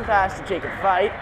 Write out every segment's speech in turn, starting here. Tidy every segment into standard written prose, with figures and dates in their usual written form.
Pass to Jacob Fight.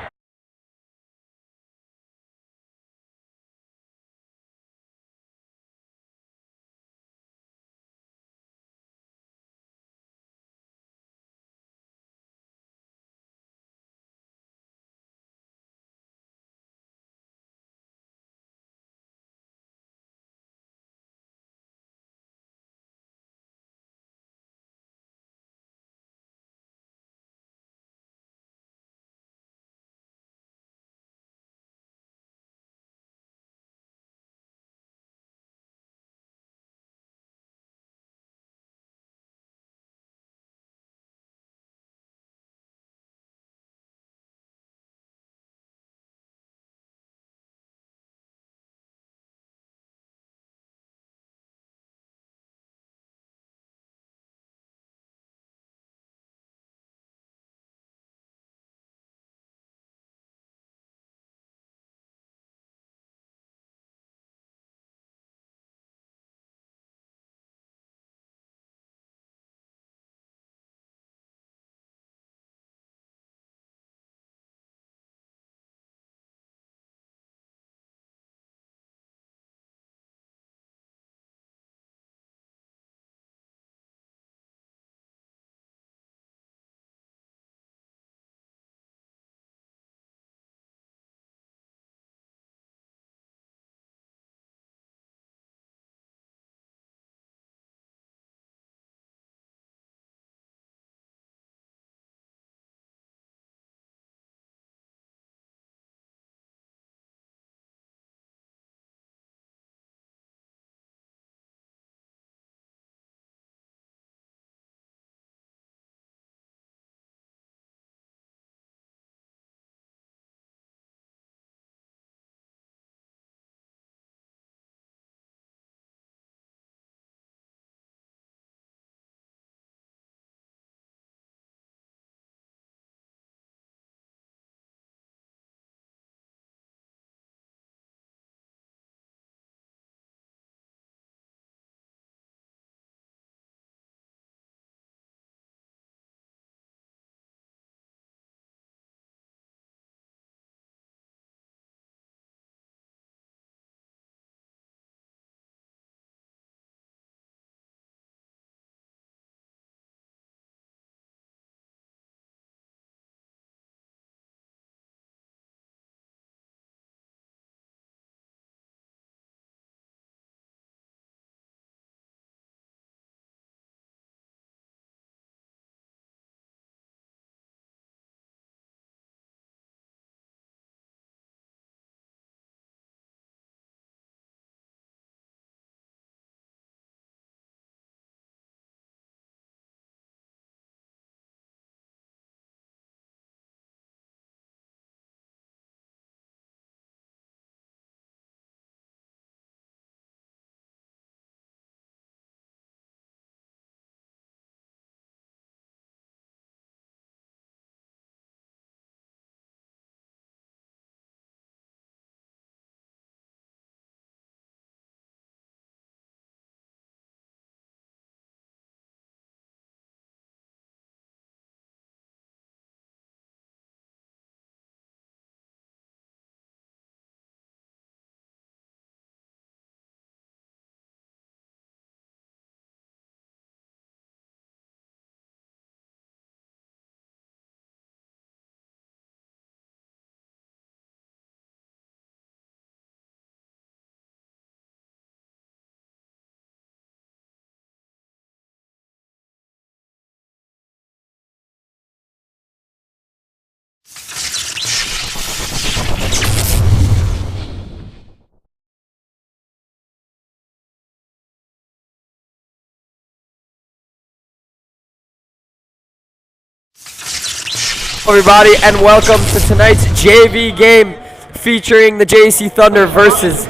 Everybody, and welcome to tonight's JV game featuring the JC Thunder versus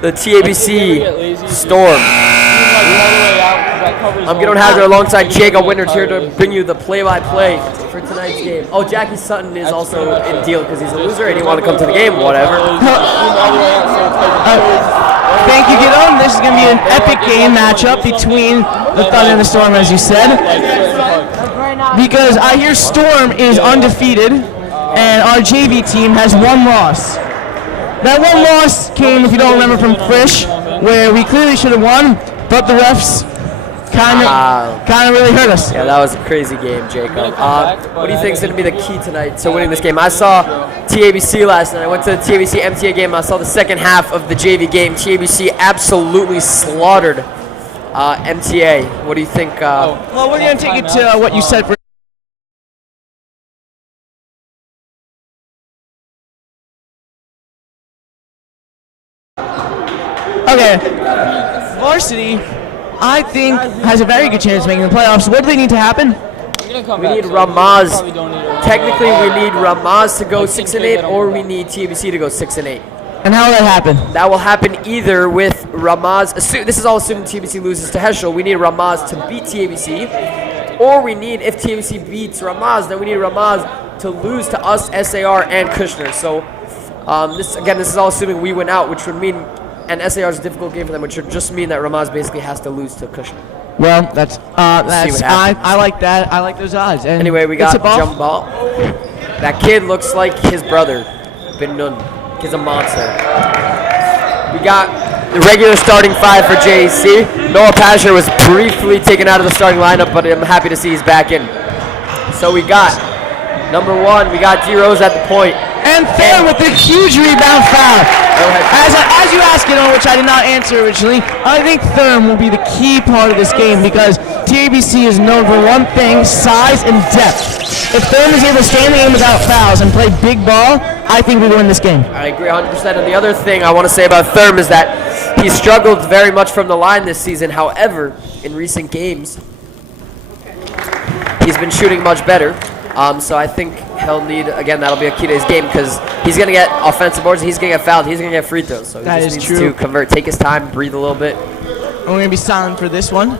the TABC Storm. I'm Gidon Hager alongside Jacob Winters here to bring you the play-by-play for tonight's game. Oh, Jackie Sutton is also in deal because he's a loser and he want to come to the game, whatever. Thank you, Gidon. This is going to be an epic game matchup between the Thunder and the Storm, as you said. Because I hear Storm is undefeated and our JV team has one loss. That one loss came, if you don't remember, from Frisch, where we clearly should have won, but the refs kind of really hurt us. Yeah, that was a crazy game, Jacob. What do you think is going to be the key tonight to winning this game? I saw TABC last night. I went to the TABC MTA game. I saw the second half of the JV game. TABC absolutely slaughtered MTA. What do you think? Well, we're going to take it to what you said. Okay, varsity, I think, has a very good chance of making the playoffs. What do they need to happen? We need Ramaz. Technically, we need Ramaz to go 6-8, or we need TABC to go 6-8. And how will that happen? That will happen either with Ramaz. This is all assuming TABC loses to Heschel. We need Ramaz to beat TABC, or we need, if TABC beats Ramaz, then we need Ramaz to lose to us, SAR, and Kushner. So this is all assuming we win out, which would mean. And SAR is a difficult game for them, which would just mean that Ramaz basically has to lose to Kushner. Well, I like that. I like those odds. And anyway, we got jump ball. That kid looks like his brother, Bin Nun. He's a monster. We got the regular starting 5 for JAC. Noah Pasher was briefly taken out of the starting lineup, but I'm happy to see he's back in. So we got number 1. We got G Rose at the point. And Thayer with a huge rebound foul. As you asked, which I did not answer originally, I think Therm will be the key part of this game because TABC is known for one thing, size and depth. If Therm is able to stay in the game without fouls and play big ball, I think we win this game. I agree 100%. And the other thing I want to say about Therm is that he struggled very much from the line this season. However, in recent games, he's been shooting much better. So I think he'll need, again, that'll be a key to his game because he's going to get offensive boards, he's going to get fouled, he's going to get free throws. So he just needs to convert, take his time, breathe a little bit. And we're going to be silent for this one.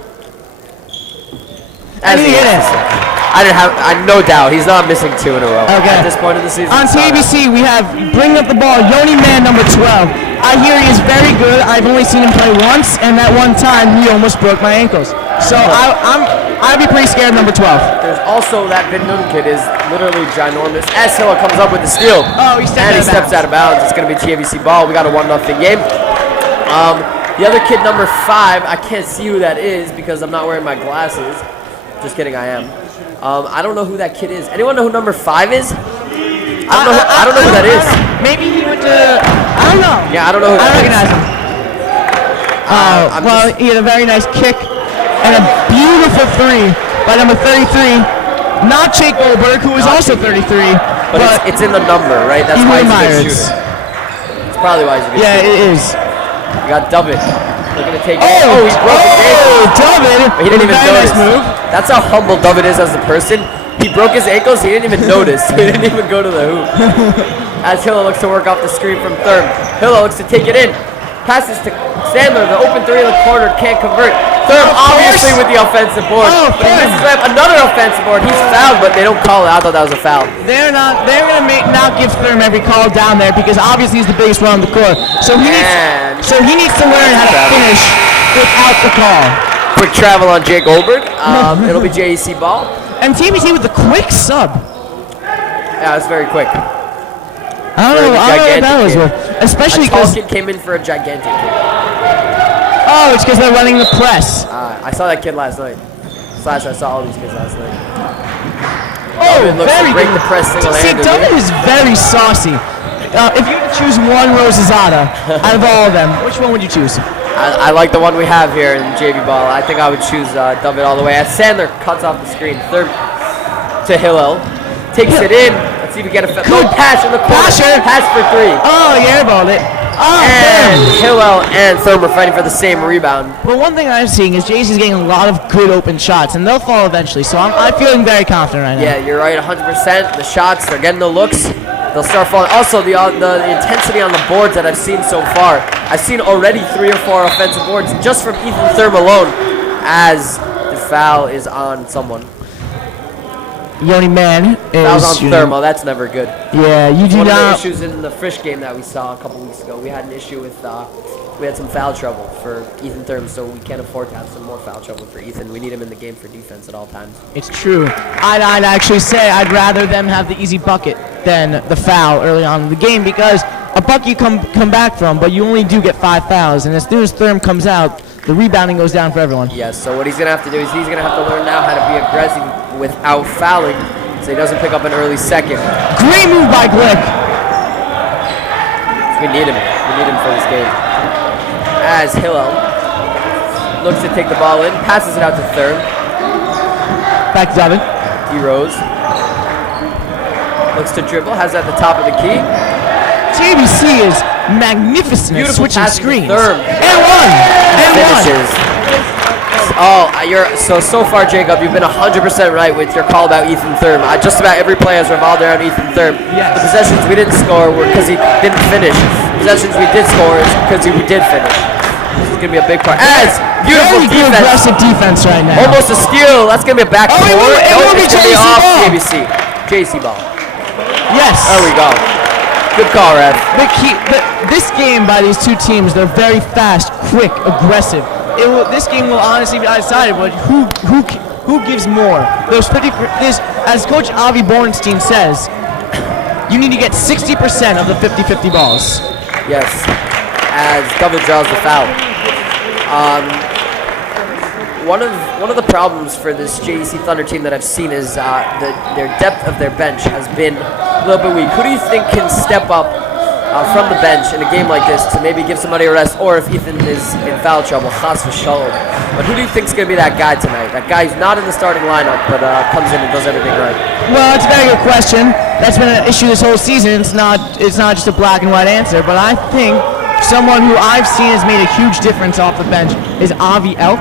As he is. No doubt, he's not missing 2 in a row at this point of the season. On TABC, we have bring up the ball, Yoni Man, number 12. I hear he is very good. I've only seen him play once, and that one time he almost broke my ankles. So I'd be pretty scared of number 12. There's also that Bin Nun kid is literally ginormous. As Hilla comes up with the steal. Oh, he steps out of bounds. It's going to be TABC ball. We got a 1-0 game. The other kid, number 5, I can't see who that is because I'm not wearing my glasses. Just kidding, I am. I don't know who that kid is. Anyone know who number 5 is? I don't know who that is. Maybe he went to. I don't know. Yeah, I don't know who that is. I recognize him. Well, he had a very nice kick and a beautiful 3 by number 33. Not Jake Goldberg, who is also 33. But it's in the number, right? That's why he's a good shooter. It's probably why he's a good shooter. Yeah, it is. We got David. Looking to take it. Oh, he broke his ankle. David. But he didn't even notice. Nice move. That's how humble David is as a person. He broke his ankles. He didn't even notice. He didn't even go to the hoop. As Hilla looks to work off the screen from Therm. Hilla looks to take it in. Passes to Sandler. The open 3 in the corner. Can't convert. Therm obviously with the offensive board. But he misses another offensive board. He's fouled, but they don't call it. I thought that was a foul. They're going to not give Therm every call down there because obviously he's the biggest one on the court. So he needs to learn how to finish without the call. Quick travel on Jake Goldberg. It'll be JAC ball. And TBC with the quick sub. Yeah, it's very quick. I don't know what that was with. Especially because kid came in for a gigantic kid. Oh, it's because they're running the press. I saw that kid last night. I saw all these kids last night. Oh, very break the press single-handedly. See, Dublin is very saucy. If you had to choose one Rosazada out of all of them, which one would you choose? I like the one we have here in JV ball. I think I would choose David all the way. As Sandler cuts off the screen, 3rd to Hillel, takes it in. Let's see if we get a good pass in the corner. Pass for 3. Oh, he airballed it. Oh, and Hillel and Therm are fighting for the same rebound. Well, one thing I'm seeing is JC's getting a lot of good open shots, and they'll fall eventually. So I'm feeling very confident right now. Yeah, you're right, 100%. The shots, they're getting the looks. They'll start falling. Also, the intensity on the boards that I've seen so far. I've seen already 3 or 4 offensive boards just from Ethan Therm alone as the foul is on someone. Yoni Man is foul's on Thermo. That's never good. Yeah, you do one not. One of the issues in the Frisch game that we saw a couple weeks ago. We had an issue with we had some foul trouble for Ethan Thurm, so we can't afford to have some more foul trouble for Ethan. We need him in the game for defense at all times. It's true. I'd actually say I'd rather them have the easy bucket than the foul early on in the game, because a bucket you come back from, but you only do get 5 fouls, and as soon as Thurm comes out, the rebounding goes down for everyone. Yes, so what he's going to have to do is he's going to have to learn now how to be aggressive without fouling, so he doesn't pick up an early second. Great move by Glick. We need him. We need him for this game. As Hillel looks to take the ball in, passes it out to Thurm. Back to David. D-Rose looks to dribble, has it at the top of the key. TABC is magnificent at Beautiful switching passing to screens. Thurm. And one. And Finishes. Oh, so far, Jacob, you've been 100% right with your call about Ethan Thurm. Just about every play has revolved around Ethan Thurm. Yes. The possessions we didn't score were because he didn't finish. Possessions we did score is because he did finish. This is going to be a big part. As beautiful Very good defense. aggressive defense right now. Almost a steal. That's going to be a back Oh, four. it will be It's going to be JC off ball. TABC. JC ball. Yes. There we go. Good call, Ref. This game by these two teams, they're very fast, quick, aggressive. This game will honestly be decided, but who gives more? As Coach Avi Bornstein says, you need to get 60% of the 50-50 balls. Yes, as David draws the foul. One of the problems for this JEC Thunder team that I've seen is their depth of their bench has been a little bit weak. Who do you think can step up from the bench in a game like this to maybe give somebody a rest, or if Ethan is in foul trouble, chas v'shalom? But who do you think is going to be that guy tonight? That guy who's not in the starting lineup, but comes in and does everything right? Well, it's a very good question. That's been an issue this whole season. It's not just a black and white answer, but I think someone who I've seen has made a huge difference off the bench is Avi Elk.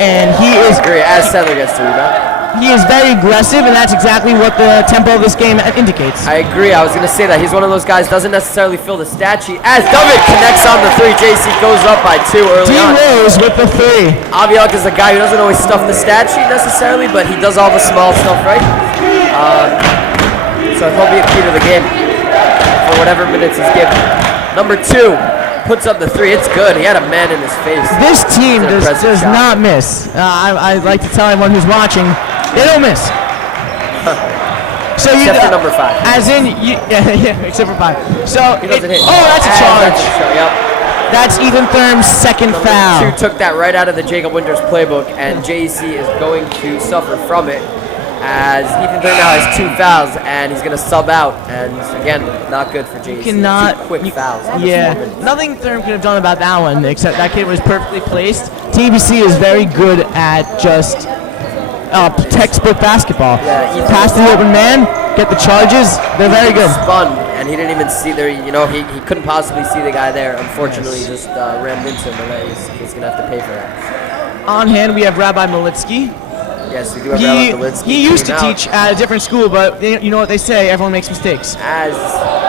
And he is great as Sadler gets to rebound. He is very aggressive, and that's exactly what the tempo of this game indicates. I agree. I was going to say that. He's one of those guys doesn't necessarily fill the stat sheet. As David connects on the three, JC goes up by 2 early on. D-Rose with the 3. Avi Elk is a guy who doesn't always stuff the stat sheet necessarily, but he does all the small stuff right. So he'll be a key to the game for whatever minutes he's given. Number 2 puts up the 3. It's good. He had a man in his face. This team does not miss. I'd like to tell everyone who's watching, they don't miss. So except for number 5. As in, except for 5. So he doesn't hit. That's a charge. Yep. That's Ethan Thurm's second foul. Number 2 took that right out of the Jacob Winters playbook, and JEC is going to suffer from it. As Ethan Thurm now has 2 fouls, and he's going to sub out, and again, not good for JEC. 2 quick fouls. Yeah, nothing Thurm could have done about that one, except that kid was perfectly placed. TBC is very good at just textbook basketball. Yeah, pass the open man, get the charges. They're very good. Spun, and he didn't even see there. He couldn't possibly see the guy there. Unfortunately, he just rammed into him, and he's going to have to pay for that. On hand, we have Rabbi Malitsky. Yes, we do have Rabbi Malitsky. He used to teach at a different school, but you know what they say, everyone makes mistakes. As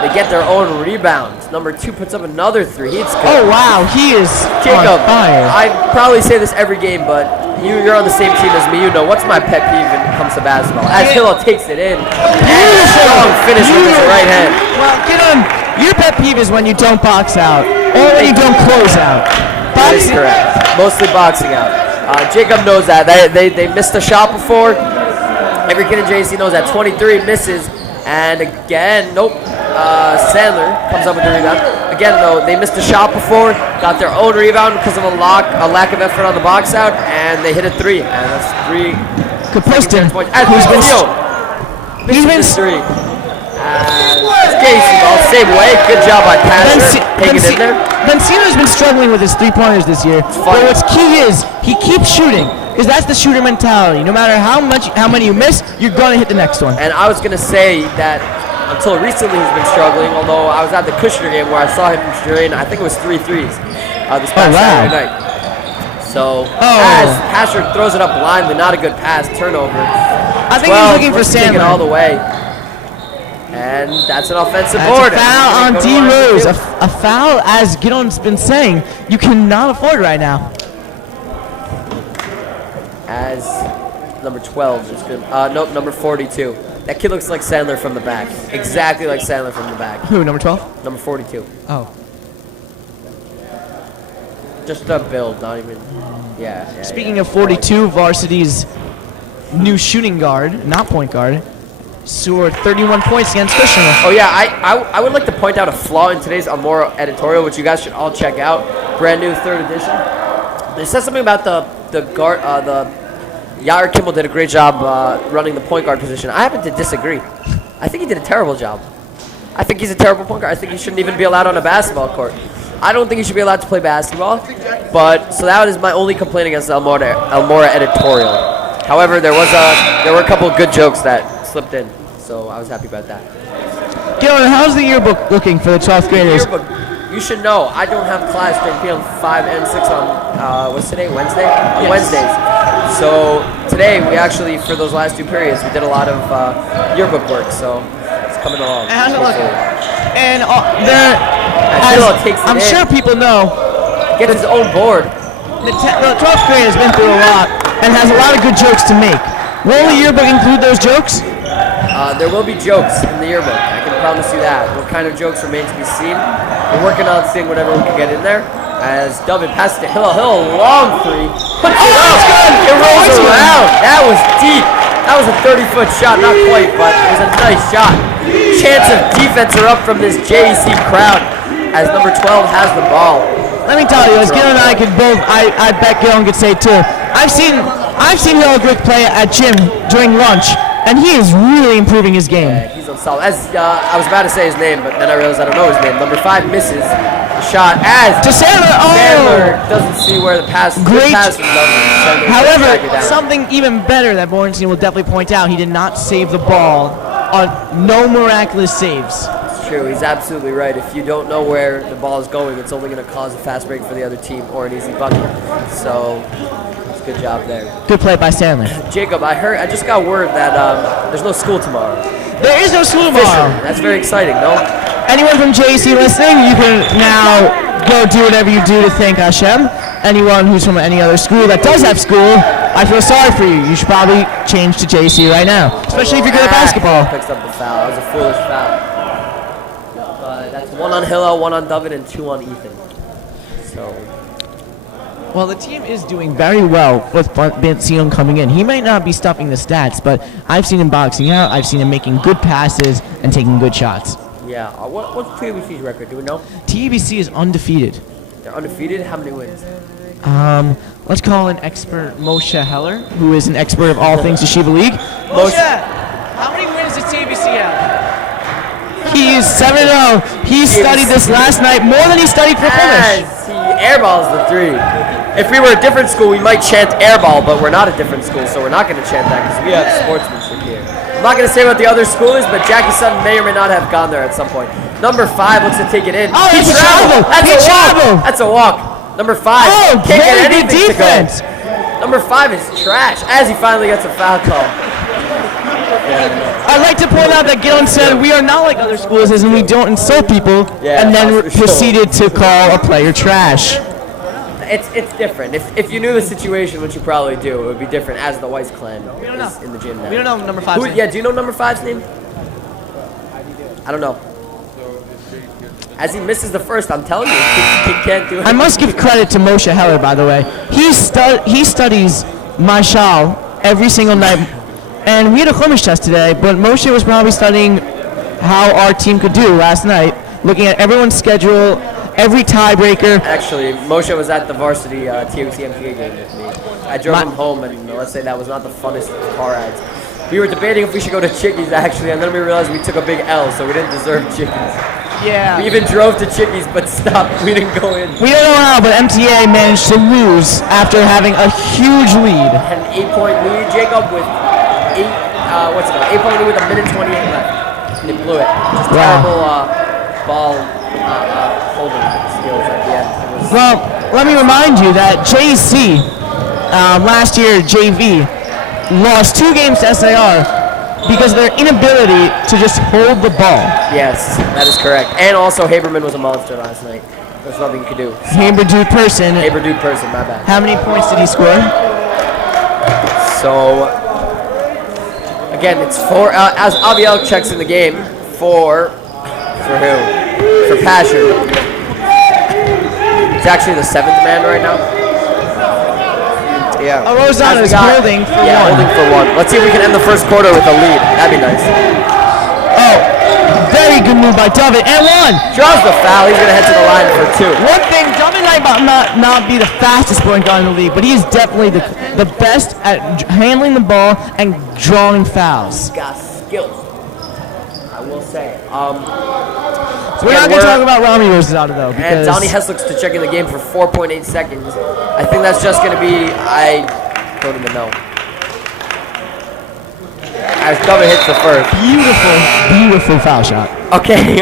they get their own rebounds. Number 2 puts up another 3. It's good. Oh, wow, he is Jacob, on fire. I probably say this every game, but you're on the same team as me. You know, what's my pet peeve when it comes to basketball? As Hillel takes it in. Strong finish with his right hand. Well, get on. Your pet peeve is when you don't box out, or when you don't close out. That is correct. Mostly boxing out. Jacob knows that. They missed a shot before. Every kid in JC knows that. 23 misses. And again, nope. Sandler comes up with the rebound. Again, though, they missed a shot before. Got their own rebound because of a lack of effort on the box out. And they hit a 3. And that's 3. Kapustin, He's been 3. JC ball, same way. Good job by Pastor, taking it in there. Benzino's been struggling with his 3-pointers this year. But what's key is he keeps shooting, because that's the shooter mentality. No matter how many you miss, you're gonna hit the next one. And I was gonna say that until recently he's been struggling. Although I was at the Kushner game where I saw him drain, I think it was 3 threes this past Saturday night. So as Pastor throws it up blindly, not a good pass, turnover. I think he's looking for Sandler. Take it all the way. And that's an offensive board. A foul on D-Rose. A foul, as Gidon's been saying, you cannot afford right now. As number 12 is good. Nope, number 42. That kid looks like Sandler from the back. Exactly like Sandler from the back. Who, number 12? Number 42. Oh. Just a build, not even. Yeah. Speaking of 42, varsity's new shooting guard, not point guard, scored 31 points against Christian. Oh yeah, I would like to point out a flaw in today's Almora editorial, which you guys should all check out. Brand new 3rd edition. It says something about the guard. Yair Kimmel did a great job running the point guard position. I happen to disagree. I think he did a terrible job. I think he's a terrible point guard. I think he shouldn't even be allowed on a basketball court. I don't think he should be allowed to play basketball. But so that is my only complaint against the Almora editorial. However, there were a couple of good jokes that slipped in, so I was happy about that. Gillen, how's the yearbook looking for the 12th graders? Yearbook, you should know. I don't have class during PM 5 and 6 on what's today? Wednesday? Yes. Wednesdays. So today we actually, for those last 2 periods, we did a lot of yearbook work. So it's coming along. And how's it looking? And I'm sure people know, Get his own board. the 12th grade has been through a lot and has a lot of good jokes to make. Will the yearbook include those jokes? There will be jokes in the yearbook. I can promise you that. What kind of jokes remain to be seen. We're working on seeing whatever we can get in there. As Dovin passes to Hill, long 3. Puts it up. It rolls around. That was deep. That was a 30-foot shot, not quite, but it was a nice shot. Chance of defense are up from this JEC crowd as number 12 has the ball. Let me tell you, as Gil and I could both, I bet Gil could say too. I've seen Hill Glick play at gym during lunch, and he is really improving his game. Yeah, he's on solid. As I was about to say his name, but then I realized I don't know his name. Number 5 misses the shot as To Sandler. Sandler doesn't see where the pass. Great. Good pass from Dovin. However, something even better that Borenstein will definitely point out, he did not save the ball on no miraculous saves. True, he's absolutely right. If you don't know where the ball is going, it's only going to cause a fast break for the other team or an easy bucket. So, it's a good job there. Good play by Sandler. Jacob, I just got word that there's no school tomorrow. There is no school tomorrow. That's very exciting, no? Anyone from JC listening, you can now go do whatever you do to thank Hashem. Anyone who's from any other school that does have school, I feel sorry for you. You should probably change to JC right now, especially if you're good at basketball. Picks up the foul. That was a foolish foul. That's 1 on Hillel, 1 on Dovin, and 2 on Ethan. So, Well, the team is doing very well with Benzino coming in. He might not be stuffing the stats, but I've seen him boxing out. I've seen him making good passes and taking good shots. yeah. What's TABC's record? Do we know? TABC is undefeated. They're undefeated. How many wins? Let's call an expert Moshe Heller, who is an expert of all things Yeshiva League. Moshe, how many wins does TABC have? He is 7-0. He studied this last night more than he studied for Polish. He airballs the 3. If we were a different school, we might chant airball, but we're not a different school, so we're not going to chant that because we have sportsmanship here. I'm not going to say what the other school is, but Jackie Sutton may or may not have gone there at some point. Number 5 looks to take it in. Oh, he traveled. That's a walk. That's a walk. Number 5 can't get anything to go. Number 5 is trash as he finally gets a foul call. I'd like to point out that Gillen said we are not like other schools as in we don't insult people and then proceeded to call a player trash. It's different. If you knew the situation, which you probably do, it would be different as the Weiss clan is in the gym now. We don't know number 5's name. Yeah, do you know number 5's name? I don't know. As he misses the first, I'm telling you, he can't do it. I must give credit to Moshe Heller, by the way. He studies Mashal every single night. And we had a Chumash test today, but Moshe was probably studying how our team could do last night, looking at everyone's schedule, every tiebreaker. Actually, Moshe was at the varsity TABC MPA game with me. I drove him home, and let's say that was not the funnest of car rides. We were debating if we should go to Chickies, actually, and then we realized we took a big L, so we didn't deserve Chickies. Yeah. We even drove to Chickies, but stopped. We didn't go in. We don't know how, but MTA managed to lose after having a huge lead. Had an 8-point lead, Jacob, with 8-point lead with a minute 28 left. And they blew it. Just terrible ball holding skills at the end. Well, let me remind you that JC, last year, JV, lost 2 games to SAR because of their inability to just hold the ball. Yes, that is correct. And also, Haberman was a monster last night. There's nothing you could do. Haberdude person, my bad. How many points did he score? So, again, it's 4, as Aviel checks in the game, for who? For Pasher. He's actually the 7th man right now. Yeah. Rosado is holding for one. Holding for one. Let's see if we can end the first quarter with a lead. That'd be nice. Oh, very good move by David, and one. Draws the foul. He's going to head to the line for 2. One thing, David might not be the fastest point guard in the league, but he's definitely the best at handling the ball and drawing fouls. He's got skills, I will say. We're not going to talk about Rami Rosado, though. And Donnie Hess looks to check in the game for 4.8 seconds. I think that's just going to be, I don't even know. As David hits the first. Beautiful foul shot. Okay,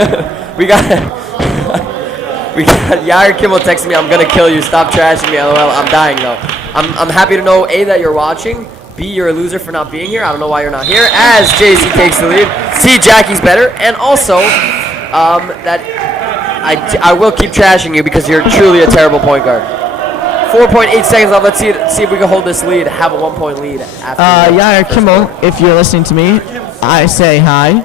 we got Yair Kimmel texting me, I'm going to kill you, stop trashing me, LOL. I'm dying, though. I'm happy to know, A, that you're watching. B, you're a loser for not being here. I don't know why you're not here. As JC takes the lead. C, Jackie's better. And also, that I will keep trashing you because you're truly a terrible point guard. 4.8 seconds left. Let's see if we can hold this lead, have a 1-point lead. After Yair Kimmel, if you're listening to me, I say hi.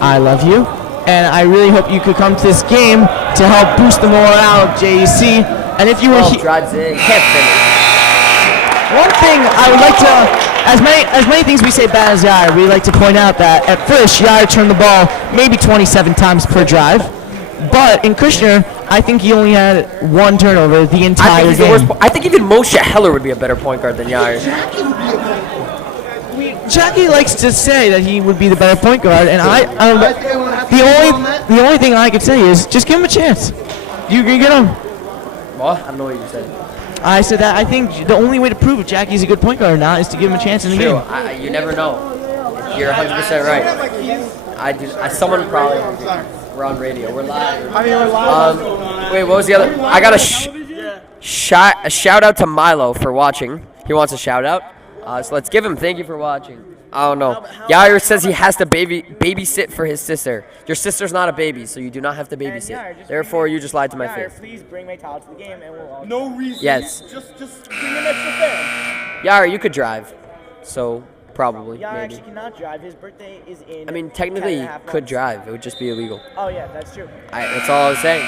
I love you. And I really hope you could come to this game to help boost the morale of JEC. And if you were drives in, can't finish. One thing I would like to, as many things we say bad as Yair, we like to point out that at first Yair turned the ball maybe 27 times per drive, but in Kushner, I think he only had 1 turnover the entire game. I think even Moshe Heller would be a better point guard than Yair. Jackie likes to say that he would be the better point guard, and the only thing I could say is just give him a chance. You can get him. What? I don't know what you said. I said that I think the only way to prove if Jackie's a good point guard or not is to give him a chance in the game. You never know. You're 100% right. Someone probably. We're on radio. We're live. Wait, what was the other? I got a shout out to Milo for watching. He wants a shout out. So let's give him. Thank you for watching. I don't know. Yair says he has to babysit for his sister. Your sister's not a baby, so you do not have to babysit. Therefore, you just lied to my face. Please bring my child to the game, and we'll all. No reason. Yes. Just bring an extra fan. Yair, you could drive, so probably. Yair maybe. actually cannot drive. His birthday is in. I mean, technically, he could drive. It would just be illegal. Oh yeah, that's true. That's all I was saying.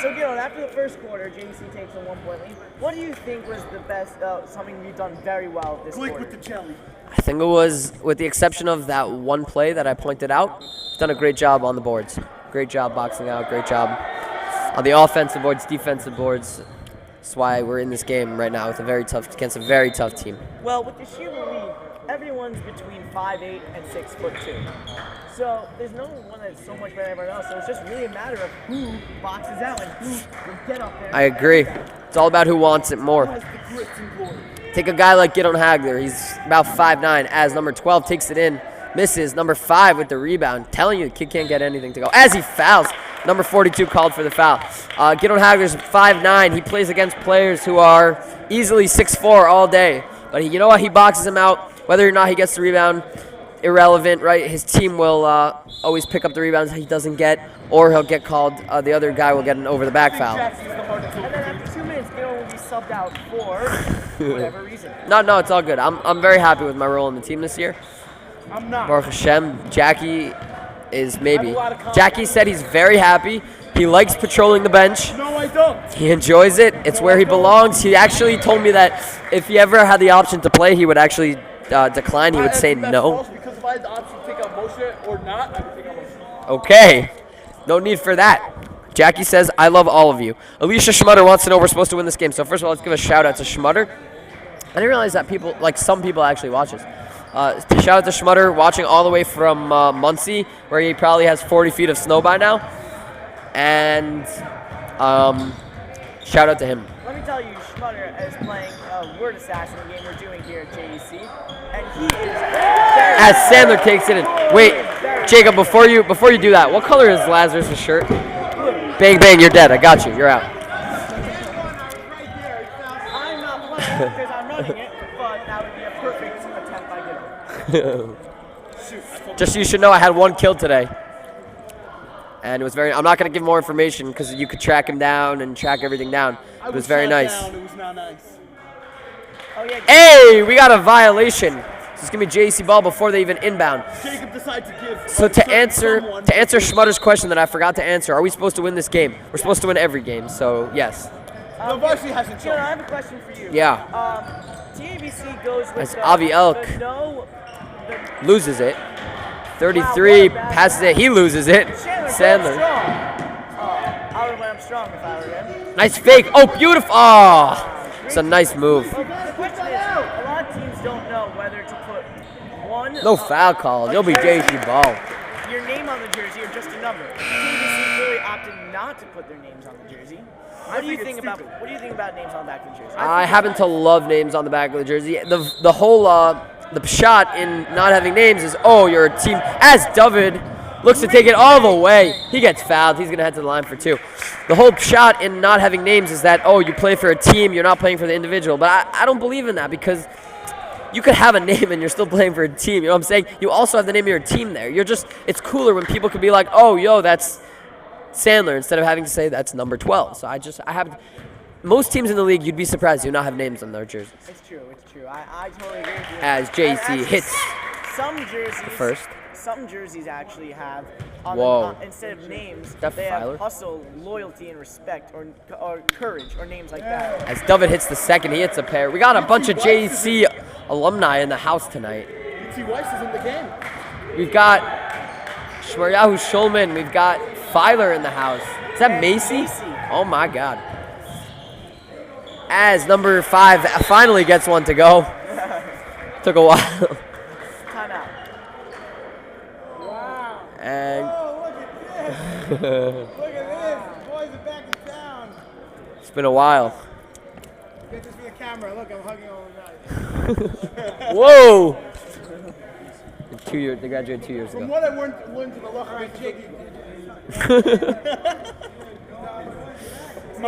So, Gil, after the first quarter, JC takes a 1-point lead. What do you think was the best, something you've done very well this quarter? With the jelly. I think it was, with the exception of that one play that I pointed out, done a great job on the boards. Great job boxing out. Great job on the offensive boards, defensive boards. That's why we're in this game right now with against a very tough team. Well, with the Shiva lead, everyone's between 5'8" and 6'2". So there's no one that's so much better than everyone else. So it's just really a matter of who boxes out and who will get up there. I agree. It's all about who wants it more. Take a guy like Gideon Hagler. He's about 5'9". As number 12 takes it in, misses. Number 5 with the rebound. Telling you, the kid can't get anything to go. As he fouls, number 42 called for the foul. Gideon Hagler's 5'9". He plays against players who are easily 6'4" all day. But you know what? He boxes him out. Whether or not he gets the rebound, irrelevant, right? His team will always pick up the rebounds he doesn't get, or he'll get called. The other guy will get an over-the-back foul. And then after 2 minutes, Gil will be subbed out for whatever reason. No, it's all good. I'm very happy with my role in the team this year. I'm not. Baruch Hashem. Jackie is maybe. Jackie said he's very happy. He likes patrolling the bench. No, I don't. He enjoys it. It's where he belongs. He actually told me that if he ever had the option to play, he would actually decline. He would say no. Because if I had the option to take out Moshe or not, I would take out Moshe. Okay. No need for that. Jackie says, I love all of you. Alicia Schmutter wants to know if we're supposed to win this game. So first of all, let's give a shout out to Schmutter. I didn't realize that some people actually watch us. Shout out to Schmutter watching all the way from Muncie, where he probably has 40 feet of snow by now. And shout out to him. Let me tell you, Schmutter is playing Word Assassin, the game we're doing here at JEC, and he is very As Sandler takes it in. Wait, Jacob, before you do that, what color is Lazarus' shirt? Bang, bang, you're dead. I got you. You're out. I'm not playing because I'm running it, but that would be a perfect attempt by Gil. Just so you should know, I had 1 kill today. And it was very. I'm not going to give more information because you could track him down and track everything down. It was very nice. It was not nice. Oh, yeah. Hey, we got a violation. So it's going to be JC ball before they even inbound. Jacob decided to give. So to answer Schmutter's question that I forgot to answer, are we supposed to win this game? We're supposed to win every game, so yes. The varsity hasn't Keelan, I shown. have a question for you. Yeah. TABC goes with As Avi Elk the loses it. 33 Wow, what a bad passes it. He loses it. Sandler. Sandler. I would have went strong if I were him. Nice fake. Oh, beautiful. Oh, it's a nice move. Well, the question is, a lot of teams don't know whether to put one. No foul call. You'll be JT Ball. Your name on the jersey or just a number. TABC clearly opted not to put their names on the jersey. What do you think about names on the back of the jersey? I happen to love names on the back of the jersey. The whole the shot in not having names is, oh, you're a team. As David looks to take it all the way, he gets fouled. He's gonna head to the line for 2. The whole shot in not having names is that, oh, you play for a team, you're not playing for the individual. But I don't believe in that, because you could have a name and you're still playing for a team. You know what I'm saying? You also have the name of your team there. It's cooler when people can be like, oh, yo, that's Sandler, instead of having to say that's number 12. So most teams in the league, you'd be surprised do not have names on their jerseys. It's true. I totally agree with you. As JC hits some jerseys, first. Some jerseys actually have, instead of names, that they Filer? have hustle, loyalty, and respect, or courage, or names like that. As David hits the second, he hits a pair. We got a bunch of JC alumni in the house tonight. T. Weiss is in the game. We've got Shmaryahu Shulman. We've got Filer in the house. Is that Macy? Oh my God. As number 5 finally gets one to go. Took a while. Timeout. And Look at this. Boys are back in town. it's been a while. Get this for the camera. Look, I'm hugging all the guys. Whoa! 2 years. They graduated 2 years From ago. what I learned to the locker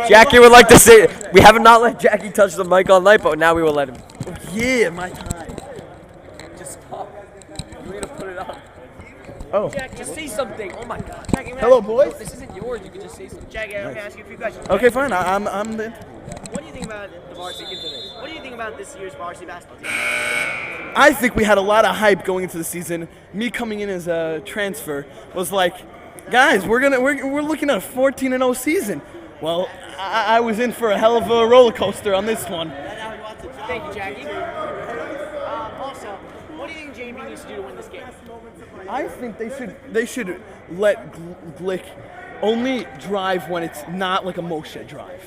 Jackie would like to say, we have not let Jackie touch the mic all night, but now we will let him. Yeah, my time. Just stop. You need to put it on. Oh. Jack, just say something. Oh my God. Jackie, Hello, boys. This isn't yours. You can just say something. Jackie, I'm gonna ask you a few questions. Okay, fine. I'm the. What do you think about the varsity? What do you think about this year's varsity basketball team? I think we had a lot of hype going into the season. Me coming in as a transfer was like, guys, we're looking at a 14-0 season. Well, I was in for a hell of a roller coaster on this one. Thank you, Jackie. Also, what do you think JB needs to do to win this game? I think they should let Glick only drive when it's not like a Moshe drive.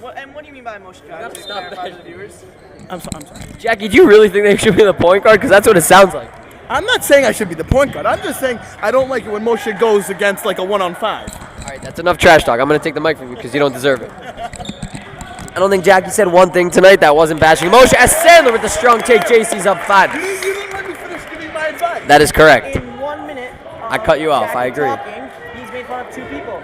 What do you mean by emotion drive? gotta stop clarify that. to the viewers. I'm sorry. Jackie, do you really think they should be the point guard? Because that's what it sounds like. I'm not saying I should be the point guard. I'm just saying I don't like it when Moshe goes against like a 1-on-5. All right, that's enough trash talk. I'm going to take the mic from you because you don't deserve it. I don't think Jackie said one thing tonight that wasn't bashing Moshe. As Sandler with the strong take, JC's up 5. You didn't let me finish giving my advice. That is correct. In 1 minute, I cut you off. I Jackie agree. talking, he's made fun of 2 people.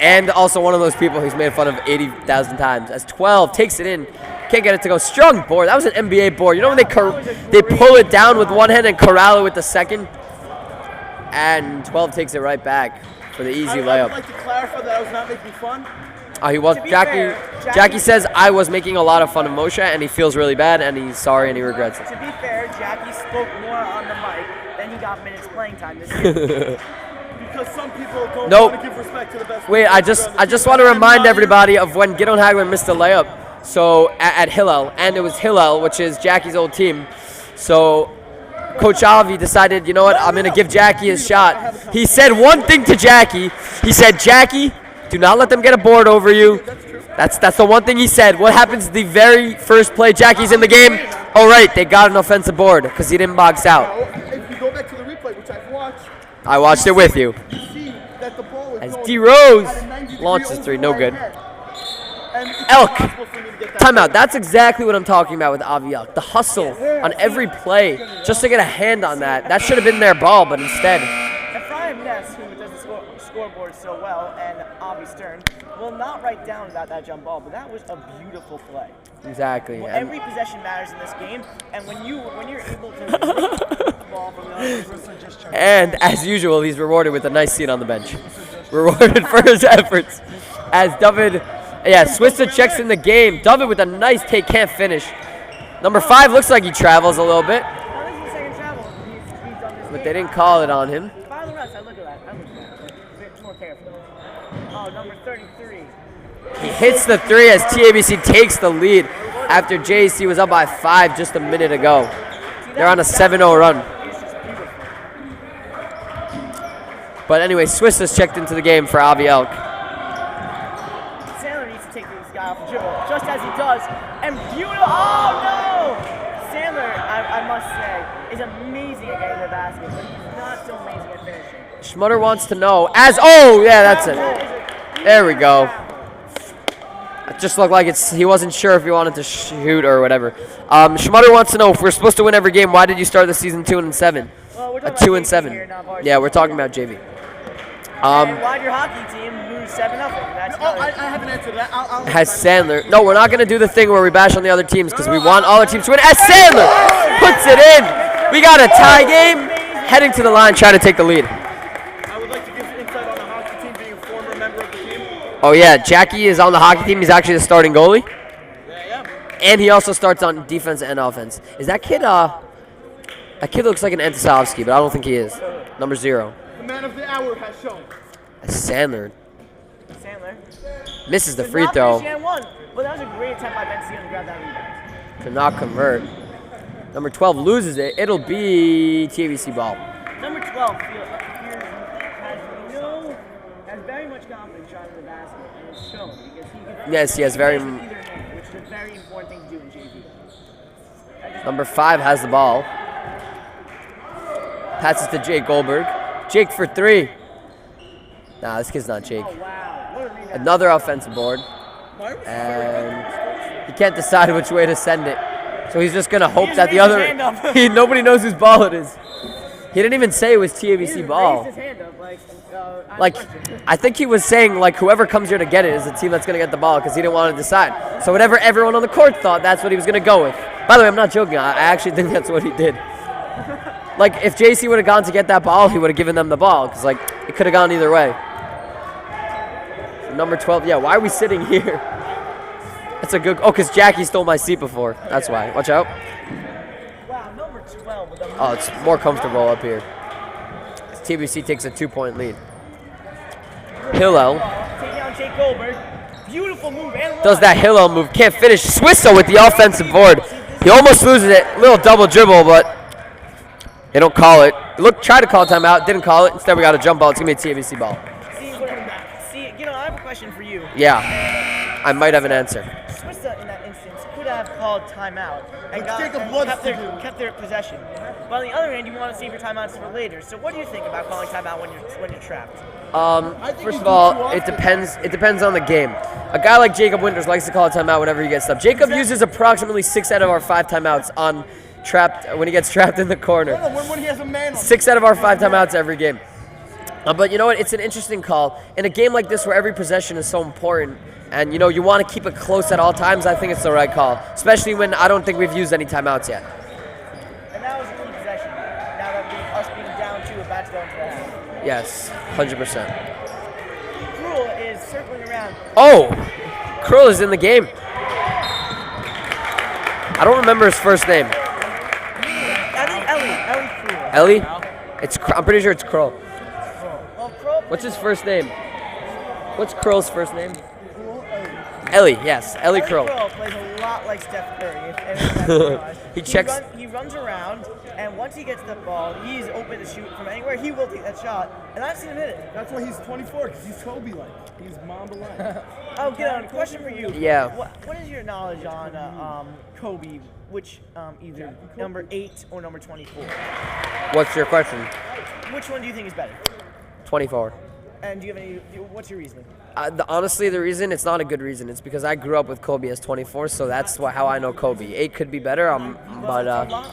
And also one of those people who's made fun of 80,000 times. As 12 takes it in, can't get it to go. Strong board. That was an NBA board. You know when they pull it down with one hand and corral it with the second? And 12 takes it right back for the easy I would layup. like to clarify that I was not making fun. Oh, he was. To be Jackie, fair, Jackie says I was making a lot of fun of Moshe, and he feels really bad, and he's sorry, and he regrets it. To be fair, Jackie spoke more on the mic than he got minutes playing time this year. Because some people don't Nope. want to give respect to the best. Wait, I just want to remind everybody of when Gideon Hagler missed the layup. So at Hillel, and it was Hillel, which is Jackie's old team. So Coach Avi decided, you know what, I'm going to give Jackie his shot. He said one thing to Jackie. He said, Jackie, do not let them get a board over you. That's the one thing he said. What happens the very first play? Jackie's in the game. All right, they got an offensive board because he didn't box out. If you go back to the replay, which I've watched, I watched it with you. you see that the ball is As going D. Rose at a 90-degree launches three, no over good. my head. And it's Elk. impossible for me to get that Timeout. ball. That's exactly what I'm talking about with Avi Elk. The hustle on every play, just to get a hand on that. That should have been their ball, but instead. Ephraim Ness, who does the scoreboard so well, and Avi Stern, will not write down about that jump ball, but that was a beautiful play. Exactly. Well, And every possession matters in this game, and when you're able to the ball from the other And as usual, he's rewarded with a nice seat on the bench. Rewarded for his efforts. As David, Switzer checks in the game. David with a nice take, can't finish. Number 5 looks like he travels a little bit, Now, this is the second travel he's done this but game. they didn't call it on him. Follow the rest. I look at that. A bit more carefully. Oh, number 33. He hits the three as TABC takes the lead after JC was up by 5 just a minute ago. They're on a 7-0 run. But anyway, Swiss has checked into the game for Avi Elk. Sandler needs to take this guy off the dribble, just as he does. And beautiful. Oh no! Sandler, I must say, is amazing at getting the basket, but he's not so amazing at finishing. Schmutter wants to know oh yeah, that's it. There we go. It just looked like he wasn't sure if he wanted to shoot or whatever. Schmutter wants to know if we're supposed to win every game. Why did you start the season 2-7? Well, we're 2-7. Yeah, we're talking about JV. And why'd your hockey team lose 7-0? I haven't answered that. Has Sandler. No, we're not going to do the thing where we bash on the other teams because we want all our teams to win. As Sandler puts it in. We got a tie game. Heading to the line, trying to take the lead. I would like to give insight on the hockey team being a former member of the team. Oh, yeah. Jackie is on the hockey team. He's actually the starting goalie. And he also starts on defense and offense. Is that kid, that kid looks like an Antisovsky, but I don't think he is. Number 0. The man of the hour has shown. Sandler Sandler. misses the free throw. But that was a great attempt by Ben Steele to grab that rebound. To not convert. Number 12 loses it. It'll be TABC ball. Number 12 has very much confidence shot in the basket, and it's shown because he can. Yes, he has very. Which is a very important thing to do in JV. Number 5 has the ball. Passes to Jake Goldberg. Jake for 3. Nah, this kid's not Jake. Oh wow! What a rebound. Another offensive board. And he can't decide which way to send it. So he's just going to hope that the other. Nobody knows whose ball it is. He didn't even say it was TABC ball. Raised his hand up, I think he was saying, whoever comes here to get it is the team that's going to get the ball because he didn't want to decide. So whatever everyone on the court thought, that's what he was going to go with. By the way, I'm not joking. I actually think that's what he did. If JC would have gone to get that ball, he would have given them the ball because, it could have gone either way. Number 12, yeah, why are we sitting here? That's a good, because Jackie stole my seat before. That's why. Watch out. Wow, number 12 with a Oh, it's more comfortable up here. TBC takes a 2-point lead. Hillel take down Jake Goldberg. Beautiful move and does that Hillel move. Can't finish. Swisso with the offensive board. He almost loses it. Little double dribble, but they don't call it. Tried to call timeout. Didn't call it. Instead, we got a jump ball. It's going to be a TBC ball. See, I have a question for you. Yeah. I might have an answer. Swissa, in that instance, could have called timeout and kept their possession. But on the other hand, you want to save your timeouts for later. So what do you think about calling timeout when you're trapped? First of all, it depends. It depends on the game. A guy like Jacob Winters likes to call a timeout whenever he gets stuff. Jacob uses approximately 6 out of our 5 timeouts when he gets trapped in the corner. When he has a man on 6 out of our 5 timeouts every game. But you know what? It's an interesting call. In a game like this where every possession is so important and, you want to keep it close at all times, I think it's the right call. Especially when I don't think we've used any timeouts yet. And that was a key possession. Now that us being down 2, about to go into the half. Yes, 100%. Cruel is circling around. Oh! Krull is in the game. I don't remember his first name. I think Ellie Cruel. Ellie? I'm pretty sure it's Krull. Well, Cruel. What's his first name? What's Krull's first name? Ellie, yes. Ellie Krull. Cruel plays a lot like Steph Curry. He checks. He runs around, and once he gets the ball, he's open to shoot from anywhere. He will take that shot, and I've seen him hit it. That's why he's 24, because he's Kobe-like. He's Mamba-like. Oh, Gideon, question for you. Yeah. What is your knowledge on Kobe, which either number 8 or number 24? What's your question? Which one do you think is better? 24. And do you have any? What's your reasoning? Honestly, the reason, it's not a good reason. It's because I grew up with Kobe as 24, so that's how I know Kobe. 8 could be better, but...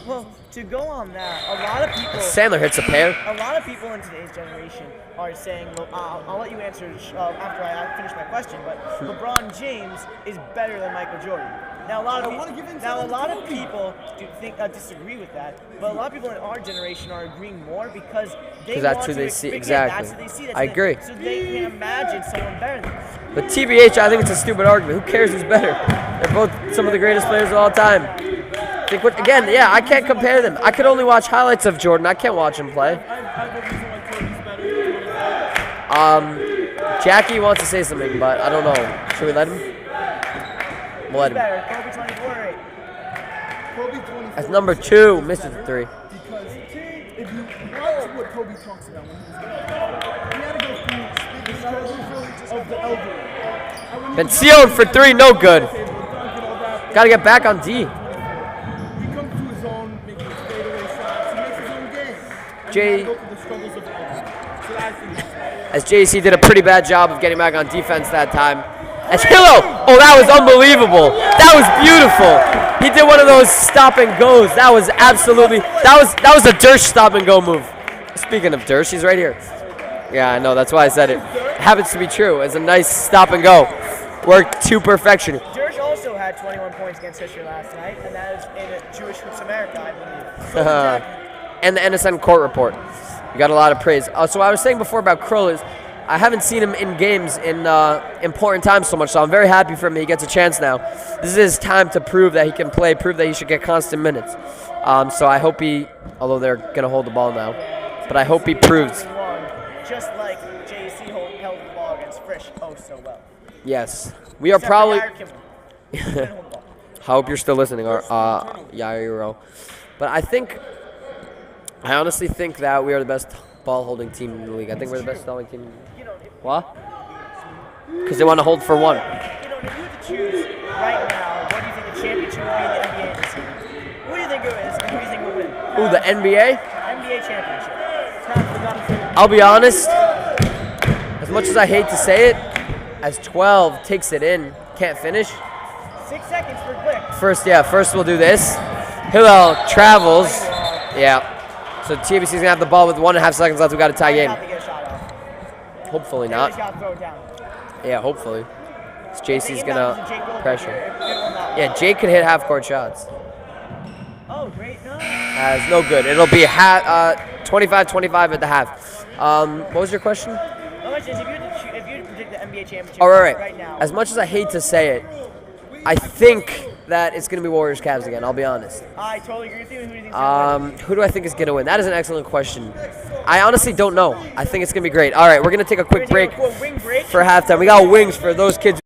Well, to go on that, a lot of people... Sandler hits a pair. A lot of people in today's generation are saying, well, I'll let you answer after I finish my question, but LeBron James is better than Michael Jordan. Now, a lot of people disagree with that, but a lot of people in our generation are agreeing more because that's who they see. Exactly. That's who they see. I agree. So they can imagine someone better than them. But TBH, I think it's a stupid argument. Who cares who's better? They're both some of the greatest players of all time. I can't compare them. I could only watch highlights of Jordan. I can't watch him play. Jackie wants to say something, but I don't know. Should we let him? We'll let him. Better, Kobe 24 or 8? Kobe 24. That's number 2. Misses the 3. Because if you watch what Kobe talks about when he was he had to go through the struggles of the elderly. Bencio for 3, no good. Gotta get back on D. He comes to his own, making his fadeaway shots. He makes his own game. And Jay- he had to go through the struggles of the elderly. So I think As JC did a pretty bad job of getting back on defense that time. As Hilo, oh, that was unbelievable. That was beautiful. He did one of those stop and goes. That was absolutely, that was a Dersh stop and go move. Speaking of Dersh, he's right here. Yeah, I know, that's why I said it. Happens to be true. It's a nice stop and go. Worked to perfection. Dirge also had 21 points against Fisher last night, and that is in a Jewish Hoops America, I believe. And the NSN court report. You got a lot of praise. So I was saying before about Krull is I haven't seen him in games in important times so much, so I'm very happy for him. He gets a chance now. This is his time to prove that he can play, prove that he should get constant minutes. So I hope he, although they're going to hold the ball now, but I hope he proves. Just like JC held the ball against Frisch so well. Yes. We are Except for probably... Yair Kimball. He didn't hold the ball. I hope you're still listening, Yairo. But I honestly think that we are the best ball-holding team in the league. I think we're the best ball-holding team. What? Because they want to hold for 1. If you had to choose right now, what do you think the championship will be in the NBA this year? Who do you think it is, and who do you think will win? Ooh, the NBA? NBA championship. I'll be honest. As much as I hate to say it, as 12 takes it in, can't finish. 6 seconds for quick. First we'll do this. Hillel travels. Yeah. So TABC's going to have the ball with 1.5 seconds left. We got a tie game. Got to get a shot off. Hopefully Taylor's not. got to throw it down. Yeah, hopefully. So JC's The going inbound is a to Jake Goldberg. pressure. It will not Yeah, Jake could hit half-court shots. Oh, great. No. It's no good. It'll be 25-25 at the half. What was your question? The question is, if you had to predict the NBA championship Oh, right. right now, As much as I hate to say it, I think that it's going to be Warriors-Cavs again, I'll be honest. I totally agree with you. Who do you think is going to win? Who do I think is going to win? That is an excellent question. I honestly don't know. I think it's going to be great. All right, we're going to take a quick break Wing break. for halftime. We got wings for those kids.